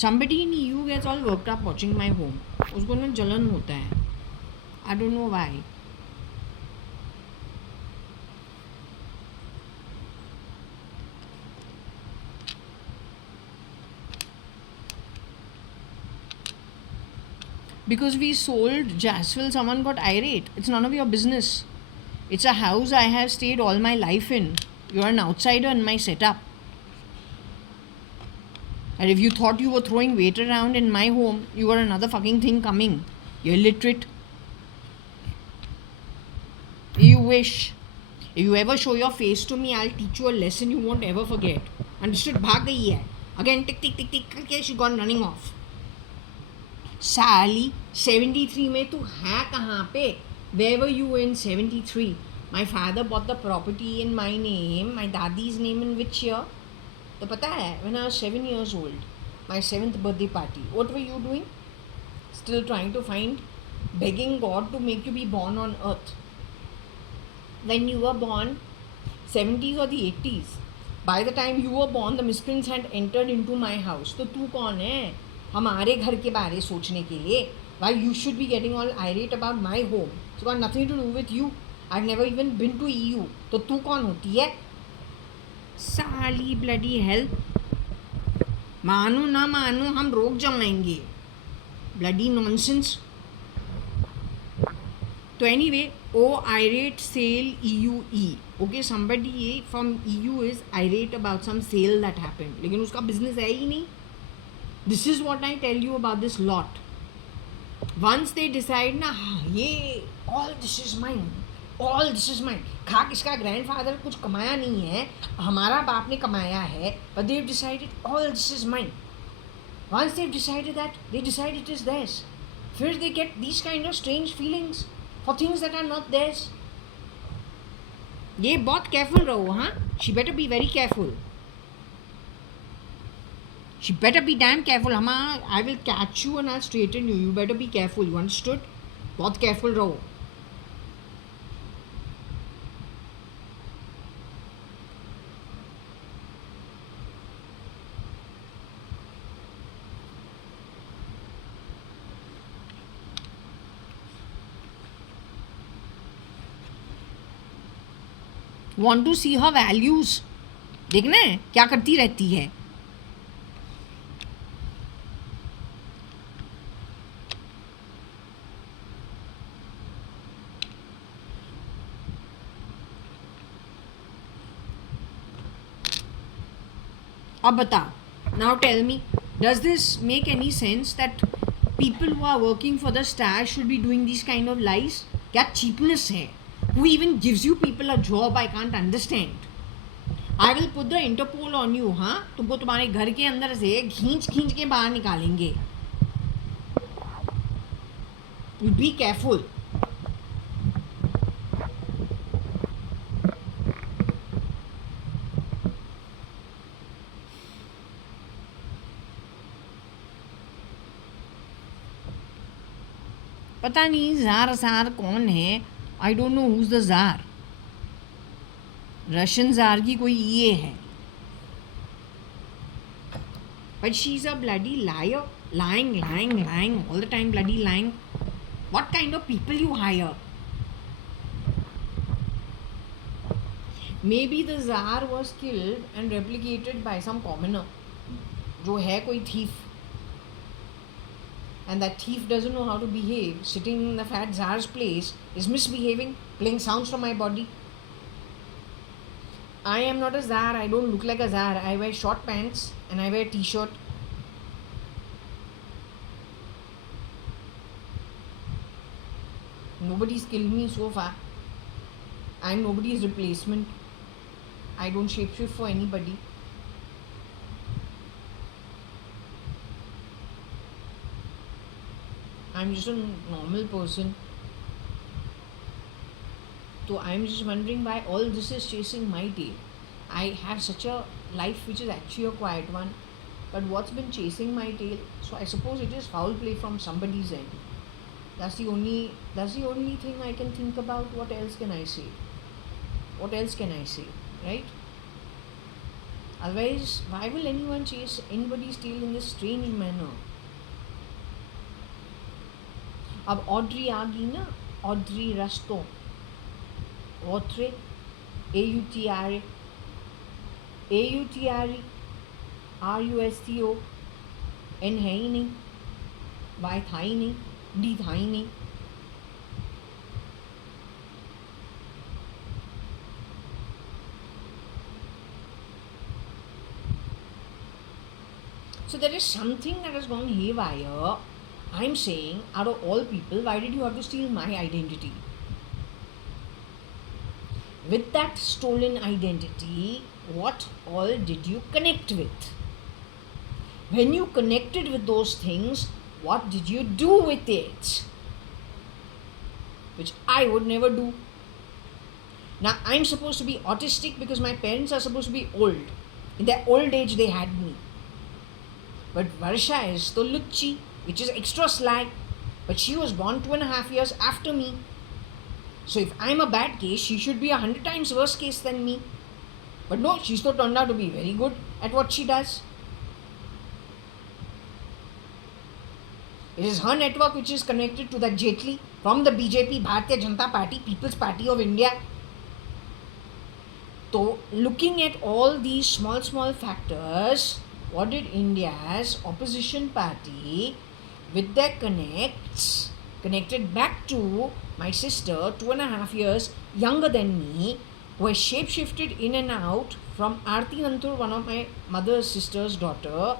Somebody in EU gets all worked up watching my home. उसको ना जलन होता है. I don't know why. Because we sold Jasville, someone got irate. It's none of your business. It's a house I have stayed all my life in. You're an outsider in my setup. And if you thought you were throwing weight around in my home, you got another fucking thing coming. You're illiterate. You wish. If you ever show your face to me, I'll teach you a lesson you won't ever forget. Understood? भाग गई है. Again, tick, tick, tick, tick, करके she gone running off. Sally, 73 में तू है कहाँ पे? Where were you in 73? My father bought the property in my name. My daddy's name in which year? तो पता है, when I was 7 years old, my 7th birthday party, what were you doing? Still trying to find, begging God to make you be born on earth. When you were born, 70s or the 80s, by the time you were born, the miscreants had entered into my house. तो तू कौन है हमारे घर के बारे सोचने के लिए? Why you should be getting all irate about my home? It's got nothing to do with you. I've never even been to EU. तो तू कौन होती है? साली bloody hell. मानो ना मानो हम रोक जमाएंगे. Bloody nonsense. So anyway, irate sale EUE. Okay, somebody from EU is irate about some sale that happened. लेकिन उसका business है ही नहीं. This is what I tell you about this lot. Once they decide ना ये all this is mine, all this is mine. खा किसका grandfather कुछ कमाया नहीं है, हमारा बाप ने कमाया है, but they've decided all this is mine. Once they've decided that, they decide it is theirs. First they get these kind of strange feelings for things that are not theirs. ये बहुत careful रहो, हाँ? She better be very careful. She better be damn careful. I will catch you and I'll straighten you. You better be careful. You understood? बहुत careful रहो. Want to see her values? देखना है क्या करती रहती है. अब बता. Now tell me, does this make any sense that people who are working for the star should be doing these kind of lies? क्या cheapness है? Who even gives you people a job? I can't understand. I will put the Interpol on you, हाँ? तुमको तुम्हारे घर के अंदर से खींच के बाहर निकालेंगे. You be careful. पता नहीं ज़ार कौन है. I don't know who is the tsar. Russian tsar की कोई ये है. But she is a bloody liar. lying all the time, bloody lying. What kind of people you hire? Maybe the Tsar was killed and replicated by some commoner जो है कोई thief, and that thief doesn't know how to behave, sitting in the fat Tsar's place, is misbehaving, playing sounds from my body. I am not a Tsar. I don't look like a Tsar. I wear short pants and I wear t-shirt. Nobody's killed me so far. I'm nobody's replacement. I don't shapeshift for anybody. I'm just a normal person. So I'm just wondering why all this is chasing my tail. I have such a life which is actually a quiet one, but what's been chasing my tail? So I suppose it is foul play from somebody's end. That's the only thing I can think about. What else can I say? Right? Otherwise, why will anyone chase anybody's tail in this strange manner? अब Audrey आ गई ना, Audrey रस्तो, ऑथरे, AUTRE, RUSTO, N है ही नहीं, Y था ही नहीं, D था ही नहीं. So there is something that has gone haywire. I'm saying, out of all people, why did you have to steal my identity? With that stolen identity, what all did you connect with? When you connected with those things, what did you do with it? Which I would never do. Now, I'm supposed to be autistic because my parents are supposed to be old. In their old age, they had me. But Varsha is to Lucci, which is extra sly, but she was born 2.5 years after me. So if I'm a bad case, she should be 100 times worse case than me. But no, she's still turned out to be very good at what she does. It is her network which is connected to that Jetli from the BJP, Bharatiya Janata Party, People's Party of India. So looking at all these small factors, what did India's opposition party, with their connected back to my sister, 2.5 years younger than me, who has shapeshifted in and out from Aarti Nantur, one of my mother's sister's daughter,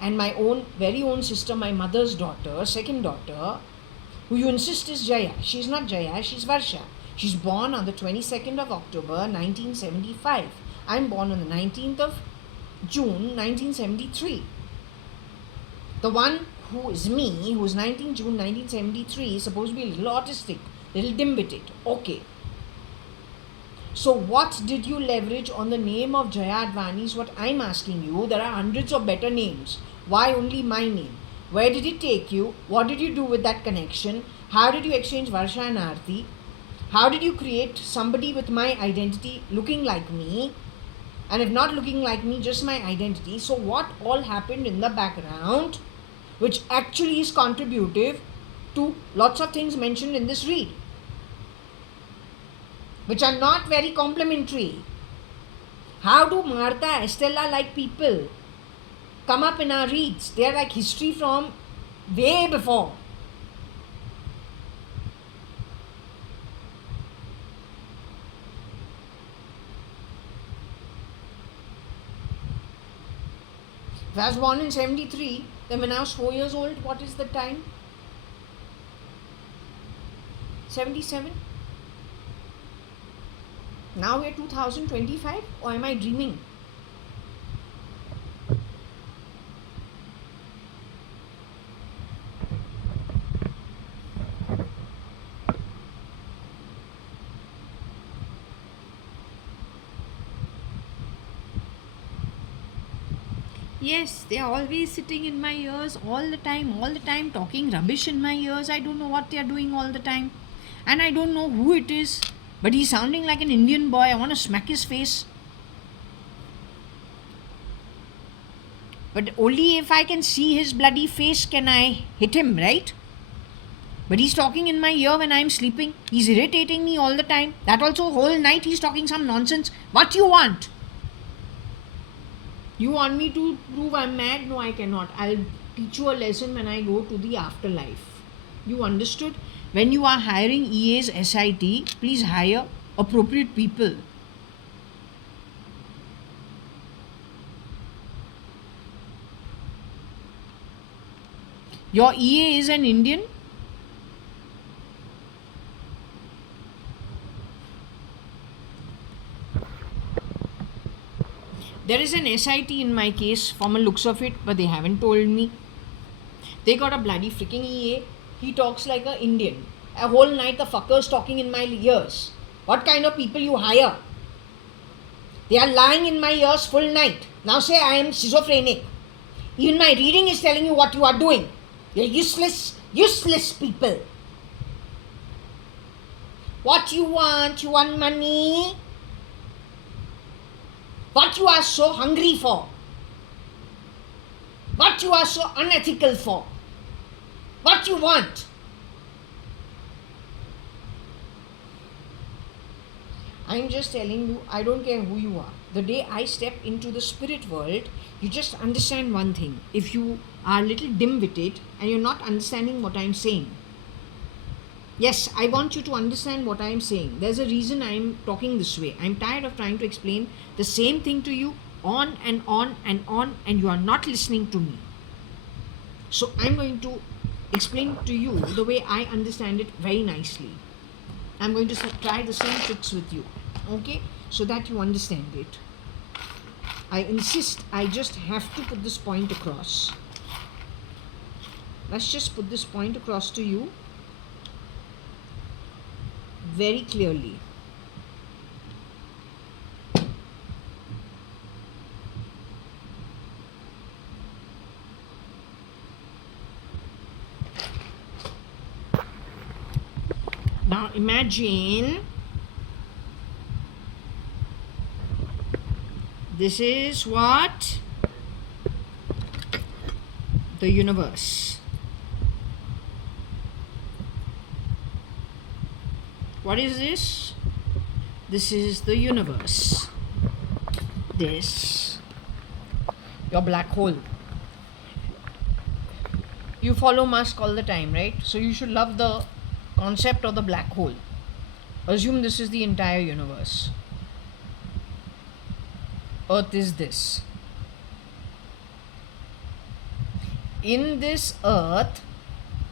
and my own very own sister, my mother's daughter, second daughter, who you insist is Jaya. She's not Jaya, she's Varsha. She's born on the 22nd of October 1975. I'm born on the 19th of June 1973. The one who is me, who is 19 June 1973, is supposed to be a little autistic, little dim-witted. Okay. So what did you leverage on the name of Jaya.ADVANI is what I'm asking you. There are hundreds of better names. Why only my name? Where did it take you? What did you do with that connection? How did you exchange Varsha and Aarti? How did you create somebody with my identity looking like me? And if not looking like me, just my identity. So what all happened in the background, which actually is contributive to lots of things mentioned in this read, which are not very complimentary? How do Martha, Estella like people come up in our reads? They are like history from way before. If I was born in 73, then when I was 4 years old, what is the time? 77? Now we're 2025, or am I dreaming? Yes, they are always sitting in my ears all the time, talking rubbish in my ears. I don't know what they are doing all the time. And I don't know who it is, but he's sounding like an Indian boy. I want to smack his face. But only if I can see his bloody face can I hit him, right? But he's talking in my ear when I'm sleeping. He's irritating me all the time. That also whole night he's talking some nonsense. What you want? You want me to prove I'm mad? No, I cannot. I'll teach you a lesson when I go to the afterlife. You understood? When you are hiring EA's SIT, please hire appropriate people. Your EA is an Indian? There is an SIT in my case from the looks of it, but they haven't told me. They got a bloody freaking EA. He talks like an Indian. A whole night the fucker's talking in my ears. What kind of people you hire? They are lying in my ears full night. Now say I am schizophrenic. Even my reading is telling you what you are doing. You're useless people. What you want? You want money? What you are so hungry for? What you are so unethical for? What you want? I'm just telling you, I don't care who you are. The day I step into the spirit world, you just understand one thing. If you are a little dim-witted and you're not understanding what I'm saying, yes, I want you to understand what I'm saying. There's a reason I'm talking this way. I'm tired of trying to explain the same thing to you on and on and on, and you are not listening to me. So I'm going to explain to you the way I understand it very nicely. I'm going to try the same tricks with you, okay, so that you understand it. I insist, I just have to put this point across. Let's just put this point across to you very clearly. Now imagine this is what? The universe. What is this? This is the universe. This your black hole. You follow Musk all the time, right? So you should love the concept of the black hole. Assume this is the entire universe. Earth is this. In this earth,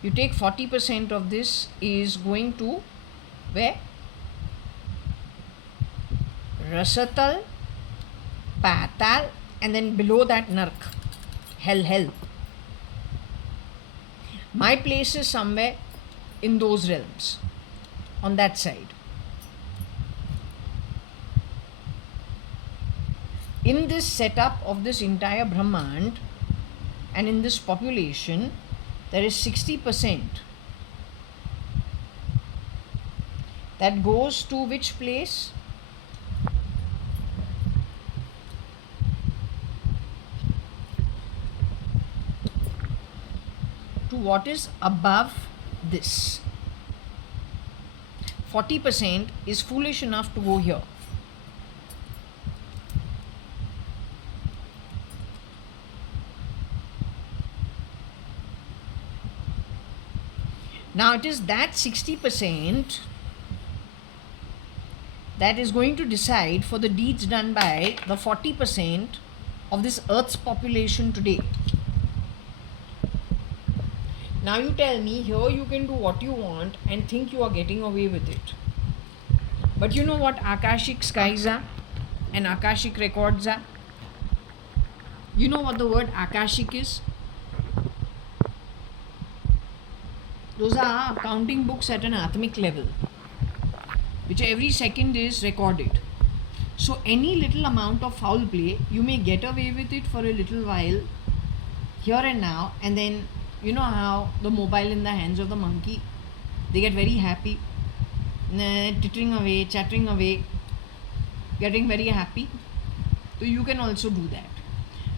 you take 40% of this is going to where? Rasatal, Patal, and then below that Nark, hell. My place is somewhere in those realms, on that side. In this setup of this entire Brahmand and in this population, there is 60% that goes to which place? To what is above this. 40% is foolish enough to go here. Now it is that 60% that is going to decide for the deeds done by the 40% of this earth's population today. Now you tell me, here you can do what you want and think you are getting away with it. But you know what Akashic skies are and Akashic records are? You know what the word Akashic is? Those are accounting books at an atomic level, which every second is recorded. So any little amount of foul play, you may get away with it for a little while, here and now, and then you know how the mobile in the hands of the monkey, they get very happy, tittering away, chattering away, getting very happy. So you can also do that.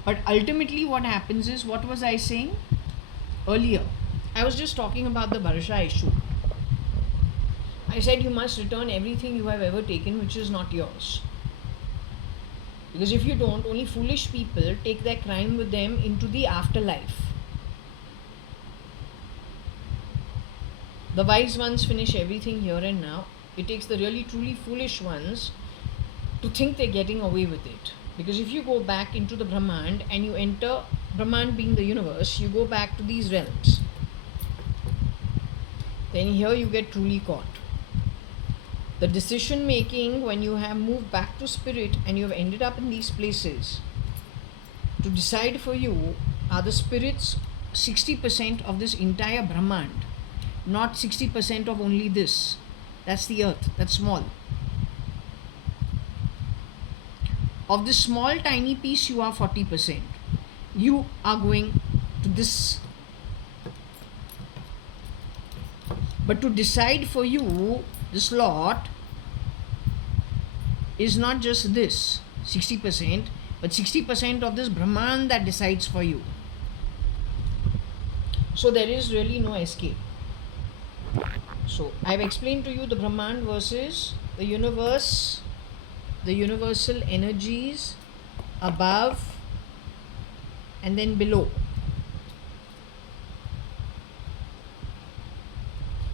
But ultimately what happens is, what was I saying earlier? I was just talking about the Barsha issue. I said you must return everything you have ever taken which is not yours. Because if you don't, only foolish people take their crime with them into the afterlife. The wise ones finish everything here and now. It takes the really truly foolish ones to think they're getting away with it. Because if you go back into the Brahmand and you enter, Brahmand being the universe, you go back to these realms, then here you get truly caught. The decision making when you have moved back to spirit and you have ended up in these places to decide for you are the spirits 60% of this entire Brahmand, not 60% of only this. That's the earth, that's small. Of this small tiny piece you are 40%. You are going to this. But to decide for you, this lot is not just this 60%, but 60% of this Brahman that decides for you. So there is really no escape. So I've explained to you the Brahman versus the universe, the universal energies above and then below.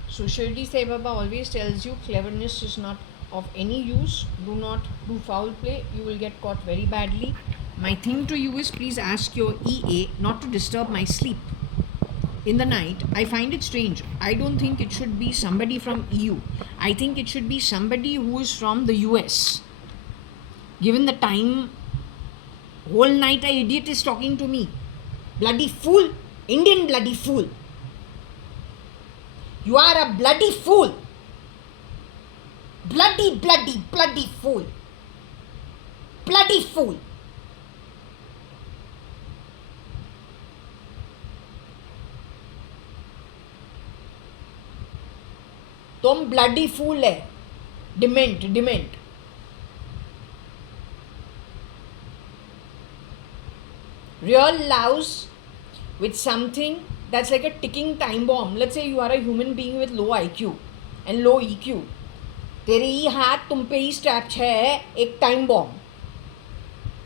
So Shirdi Sai Baba always tells you cleverness is not of any use. Do not do foul play. You will get caught very badly. My thing to you is, please ask your EA not to disturb my sleep in the night. I find it strange. I don't think it should be somebody from EU. I think it should be somebody who is from the US. Given the time, whole night an idiot is talking to me. Bloody fool. Indian bloody fool. You are a bloody fool. Bloody fool. Bloody fool. तुम bloody fool है. Dement. Real louse with something that's like a ticking time bomb. Let's say you are a human being with low IQ and low EQ. तेरे ही हाथ तुम पे ही strap है एक time bomb.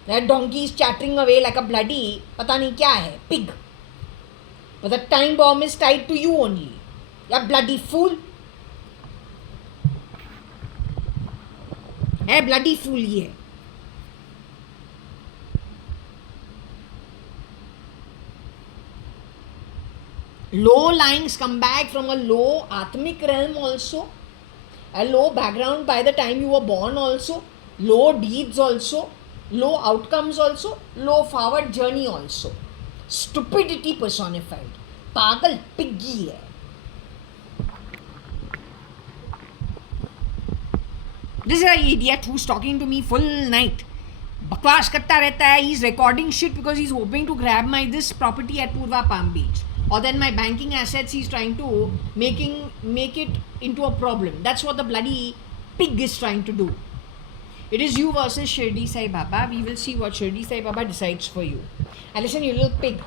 That donkey is chattering away like a bloody pata nahi kya hai, pig. But the time bomb is tied to you only. Ya bloody fool. है bloody fool ये. Low lying scumbag from a low atmic realm also. A low background by the time you were born also. Low deeds also. Low outcomes also. Low forward journey also. Stupidity personified. पागल piggy है. This is an idiot who's talking to me full night. बकवास करता रहता है. He's recording shit because he's hoping to grab my this property at Purva Palm Beach. Or then my banking assets he's trying to make it into a problem. That's what the bloody pig is trying to do. It is you versus Shirdi Sai Baba. We will see what Shirdi Sai Baba decides for you. And listen, you little pig.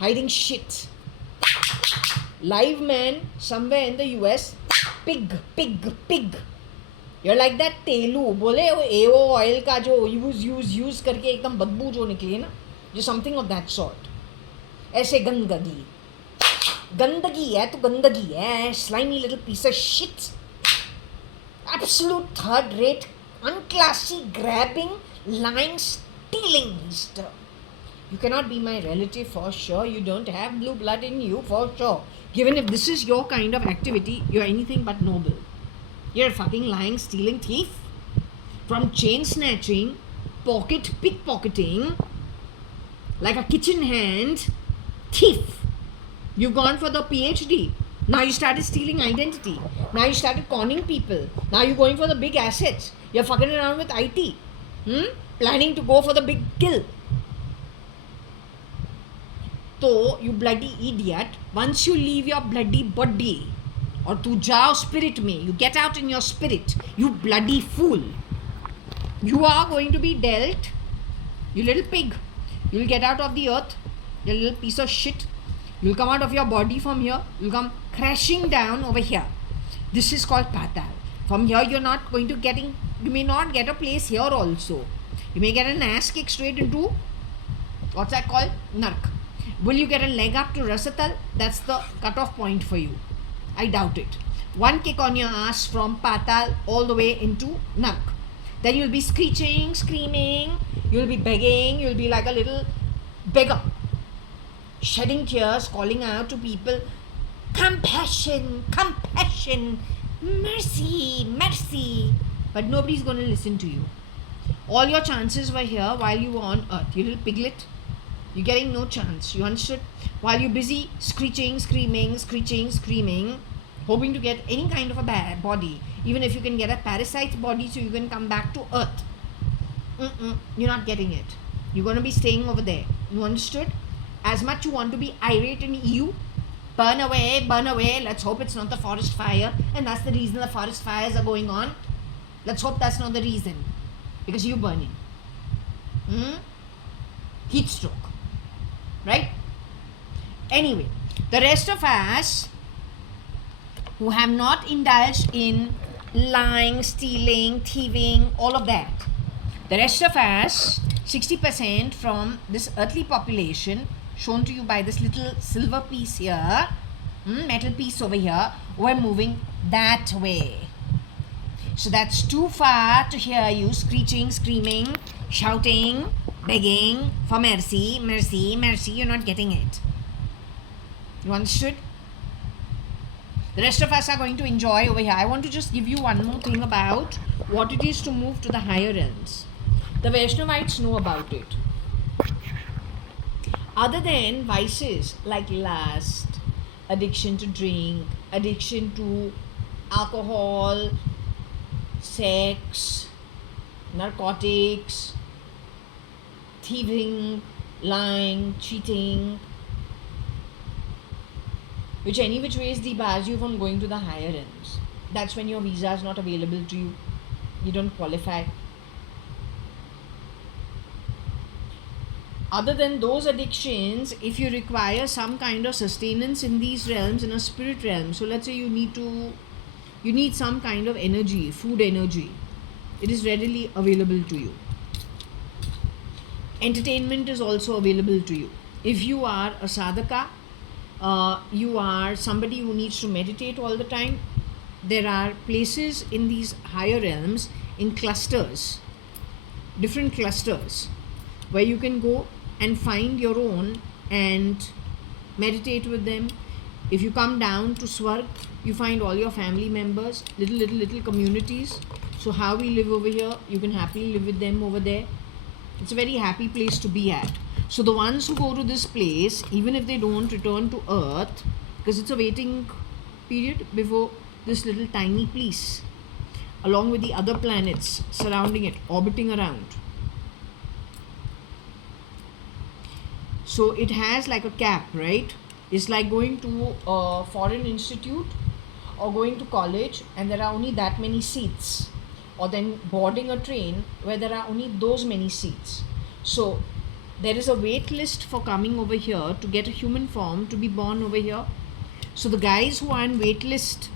Hiding shit. Live man somewhere in the US. Pig. You're like that Telu. बोले AO oil का जो use करके एकदम बदबू जो निकली है ना, जो something of that sort. ऐसे गंदगी है तो गंदगी है. Slimy little piece of shit. Absolute third rate, unclassy, grabbing, lying, stealing Easter. You cannot be my relative for sure. You don't have blue blood in you for sure. Given if this is your kind of activity, you're anything but noble. You're a fucking lying, stealing thief. From chain snatching, pickpocketing, like a kitchen hand, thief. You've gone for the PhD. Now you started stealing identity. Now you started conning people. Now you're going for the big assets. You're fucking around with IT. Planning to go for the big kill. So, you bloody idiot, once you leave your bloody body, or tu jao spirit mein, you get out in your spirit, you bloody fool. You are going to be dealt, you little pig. You'll get out of the earth, you little piece of shit. You'll come out of your body from here, you'll come crashing down over here. This is called Patal. From here you may not get a place here also. You may get an ass kick straight into, what's that called? Nark. Will you get a leg up to Rasatal? That's the cutoff point for you. I doubt it. One kick on your ass from Patal all the way into Nark. Then you'll be screeching, screaming, you'll be begging, you'll be like a little beggar. Shedding tears, calling out to people, compassion, mercy. But nobody's going to listen to you. All your chances were here while you were on earth. You little piglet. You're getting no chance. You understood? While you're busy screeching, screaming, hoping to get any kind of a bad body, even if you can get a parasite body so you can come back to earth. You're not getting it. You're going to be staying over there. You understood? As much you want to be irate in EU, burn away. Let's hope it's not the forest fire. And that's the reason the forest fires are going on. Let's hope that's not the reason. Because you're burning. Heat stroke. Right? Anyway, the rest of us who have not indulged in lying, stealing, thieving, all of that, the rest of us, 60% from this earthly population, shown to you by this little silver piece here, metal piece over here, we're moving that way. So that's too far to hear you screeching, screaming, shouting, begging for mercy. You're not getting it. You understood? The rest of us are going to enjoy over here. I want to just give you one more thing about what it is to move to the higher realms. The Vaishnavites know about it. Other than vices like lust, addiction to drink, addiction to alcohol, sex, narcotics, thieving, lying, cheating, which ways debars you from going to the higher realms. That's when your visa is not available to you. You don't qualify. Other than those addictions, if you require some kind of sustenance in these realms, in a spirit realm, so let's say you need some kind of energy, food energy, it is readily available to you. entertainment is also available to you. If you are a sadhaka, you are somebody who needs to meditate all the time, there are places in these higher realms in clusters, different clusters, where you can go and find your own and meditate with them. If you come down to Swarg, you find all your family members, little communities. So how we live over here, you can happily live with them over there. It's a very happy place to be at. So the ones who go to this place, even if they don't return to Earth, because it's a waiting period before this little tiny place, along with the other planets surrounding it, orbiting around. So it has like a cap, right? It's like going to a foreign institute or going to college and there are only that many seats, or then boarding a train where there are only those many seats. So there is a wait list for coming over here to get a human form to be born over here. So the guys who are on wait list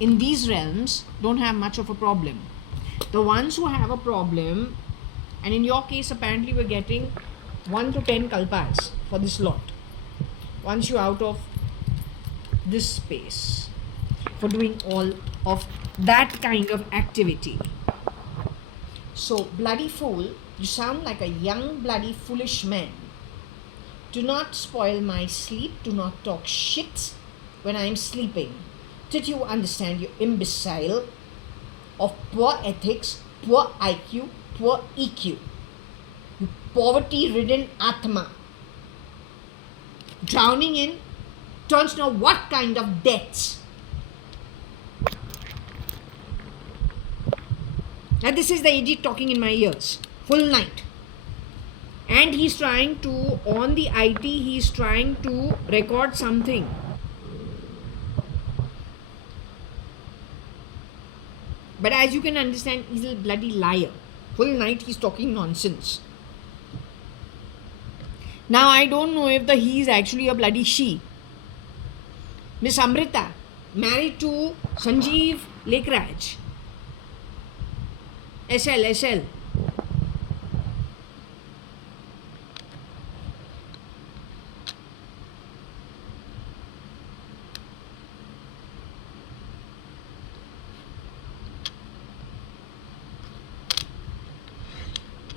in these realms don't have much of a problem. The ones who have a problem, and in your case apparently we're getting 1 to 10 kalpas for this lot, once you're out of this space, for doing all of that kind of activity. So, bloody fool, you sound like a young bloody foolish man. Do not spoil my sleep, do not talk shit when I am sleeping. Did you understand, you imbecile of poor ethics, poor IQ, poor EQ? You poverty-ridden Atma. Drowning in turns to know what kind of deaths. Now this is the idiot talking in my ears, full night. And he's trying to, on the IT, he's trying to record something. But as you can understand, he's a bloody liar. Full night he's talking nonsense. Now I don't know if the he is actually a bloody she. Miss Amrita, married to Sanjeev Lekraj. SL.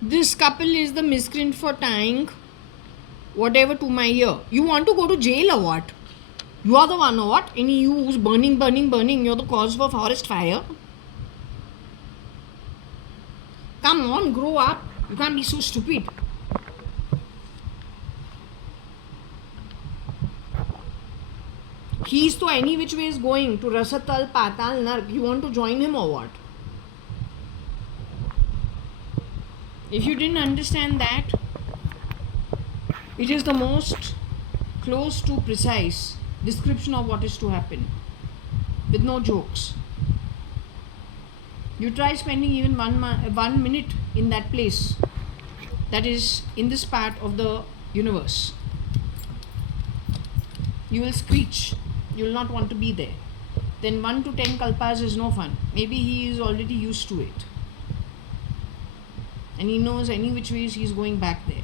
This couple is the miscreant for tying whatever to my ear. You want to go to jail or what? You are the one or what? And you who's burning. You're the cause for forest fire. Come on, grow up. You can't be so stupid. He's to any which way is going to Rasatal, Patal, Nark. You want to join him or what? If you didn't understand that, it is the most close to precise description of what is to happen, with no jokes. You try spending even 1 minute in that place, that is in this part of the universe. You will screech. You will not want to be there. Then 1 to 10 kalpas is no fun. Maybe he is already used to it. And he knows any which ways he is going back there.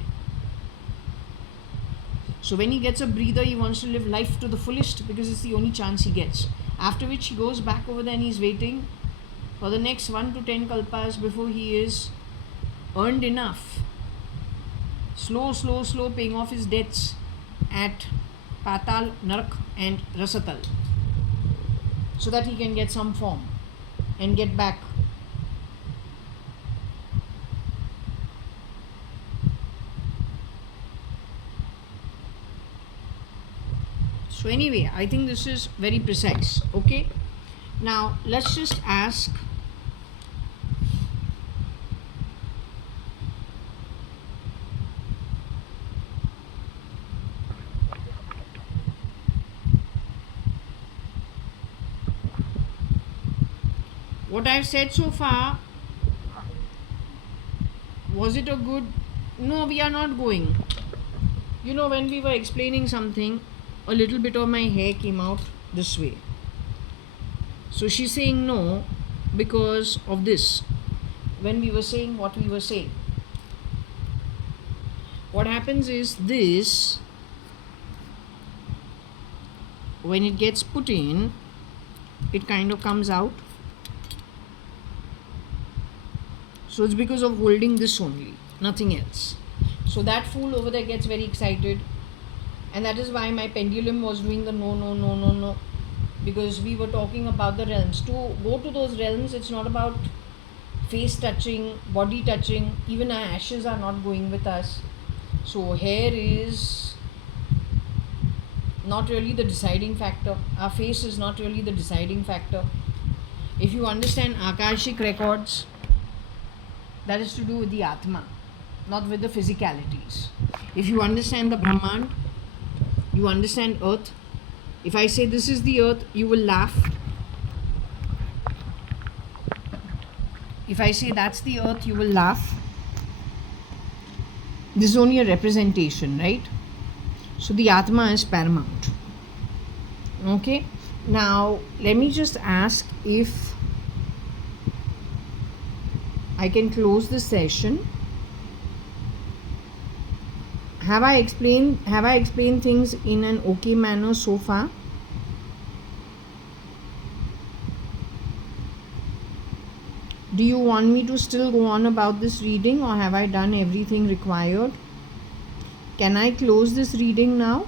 So when he gets a breather, he wants to live life to the fullest because it's the only chance he gets. After which he goes back over there and he's waiting for the next 1 to 10 kalpas before he is earned enough. Slow paying off his debts at Patal, Nark and Rasatal, so that he can get some form and get back. So anyway, I think this is very precise. Okay, now let's just ask what I've said so far. Was it a good? No, we are not going. You know, when we were explaining something, a little bit of my hair came out this way. So she's saying no because of this. When we were saying what we were saying. what happens is this, when it gets put in, it kind of comes out. So it's because of holding this only, nothing else. So that fool over there gets very excited, and that is why my pendulum was doing the no, no, no, no, no, because we were talking about the realms. To go to those realms, it's not about face touching, body touching, even our ashes are not going with us. So hair is not really the deciding factor, our face is not really the deciding factor. If you understand Akashic records, that is to do with the Atma, not with the physicalities. If you understand the Brahman, you understand earth. If I say this is the earth, you will laugh. If I say that's the earth, you will laugh. This is only a representation, right? So the Atma is paramount. Okay. Now let me just ask if I can close the session. Have I explained things in an okay manner so far? Do you want me to still go on about this reading, or have I done everything required? Can I close this reading now?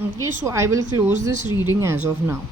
Okay, so I will close this reading as of now.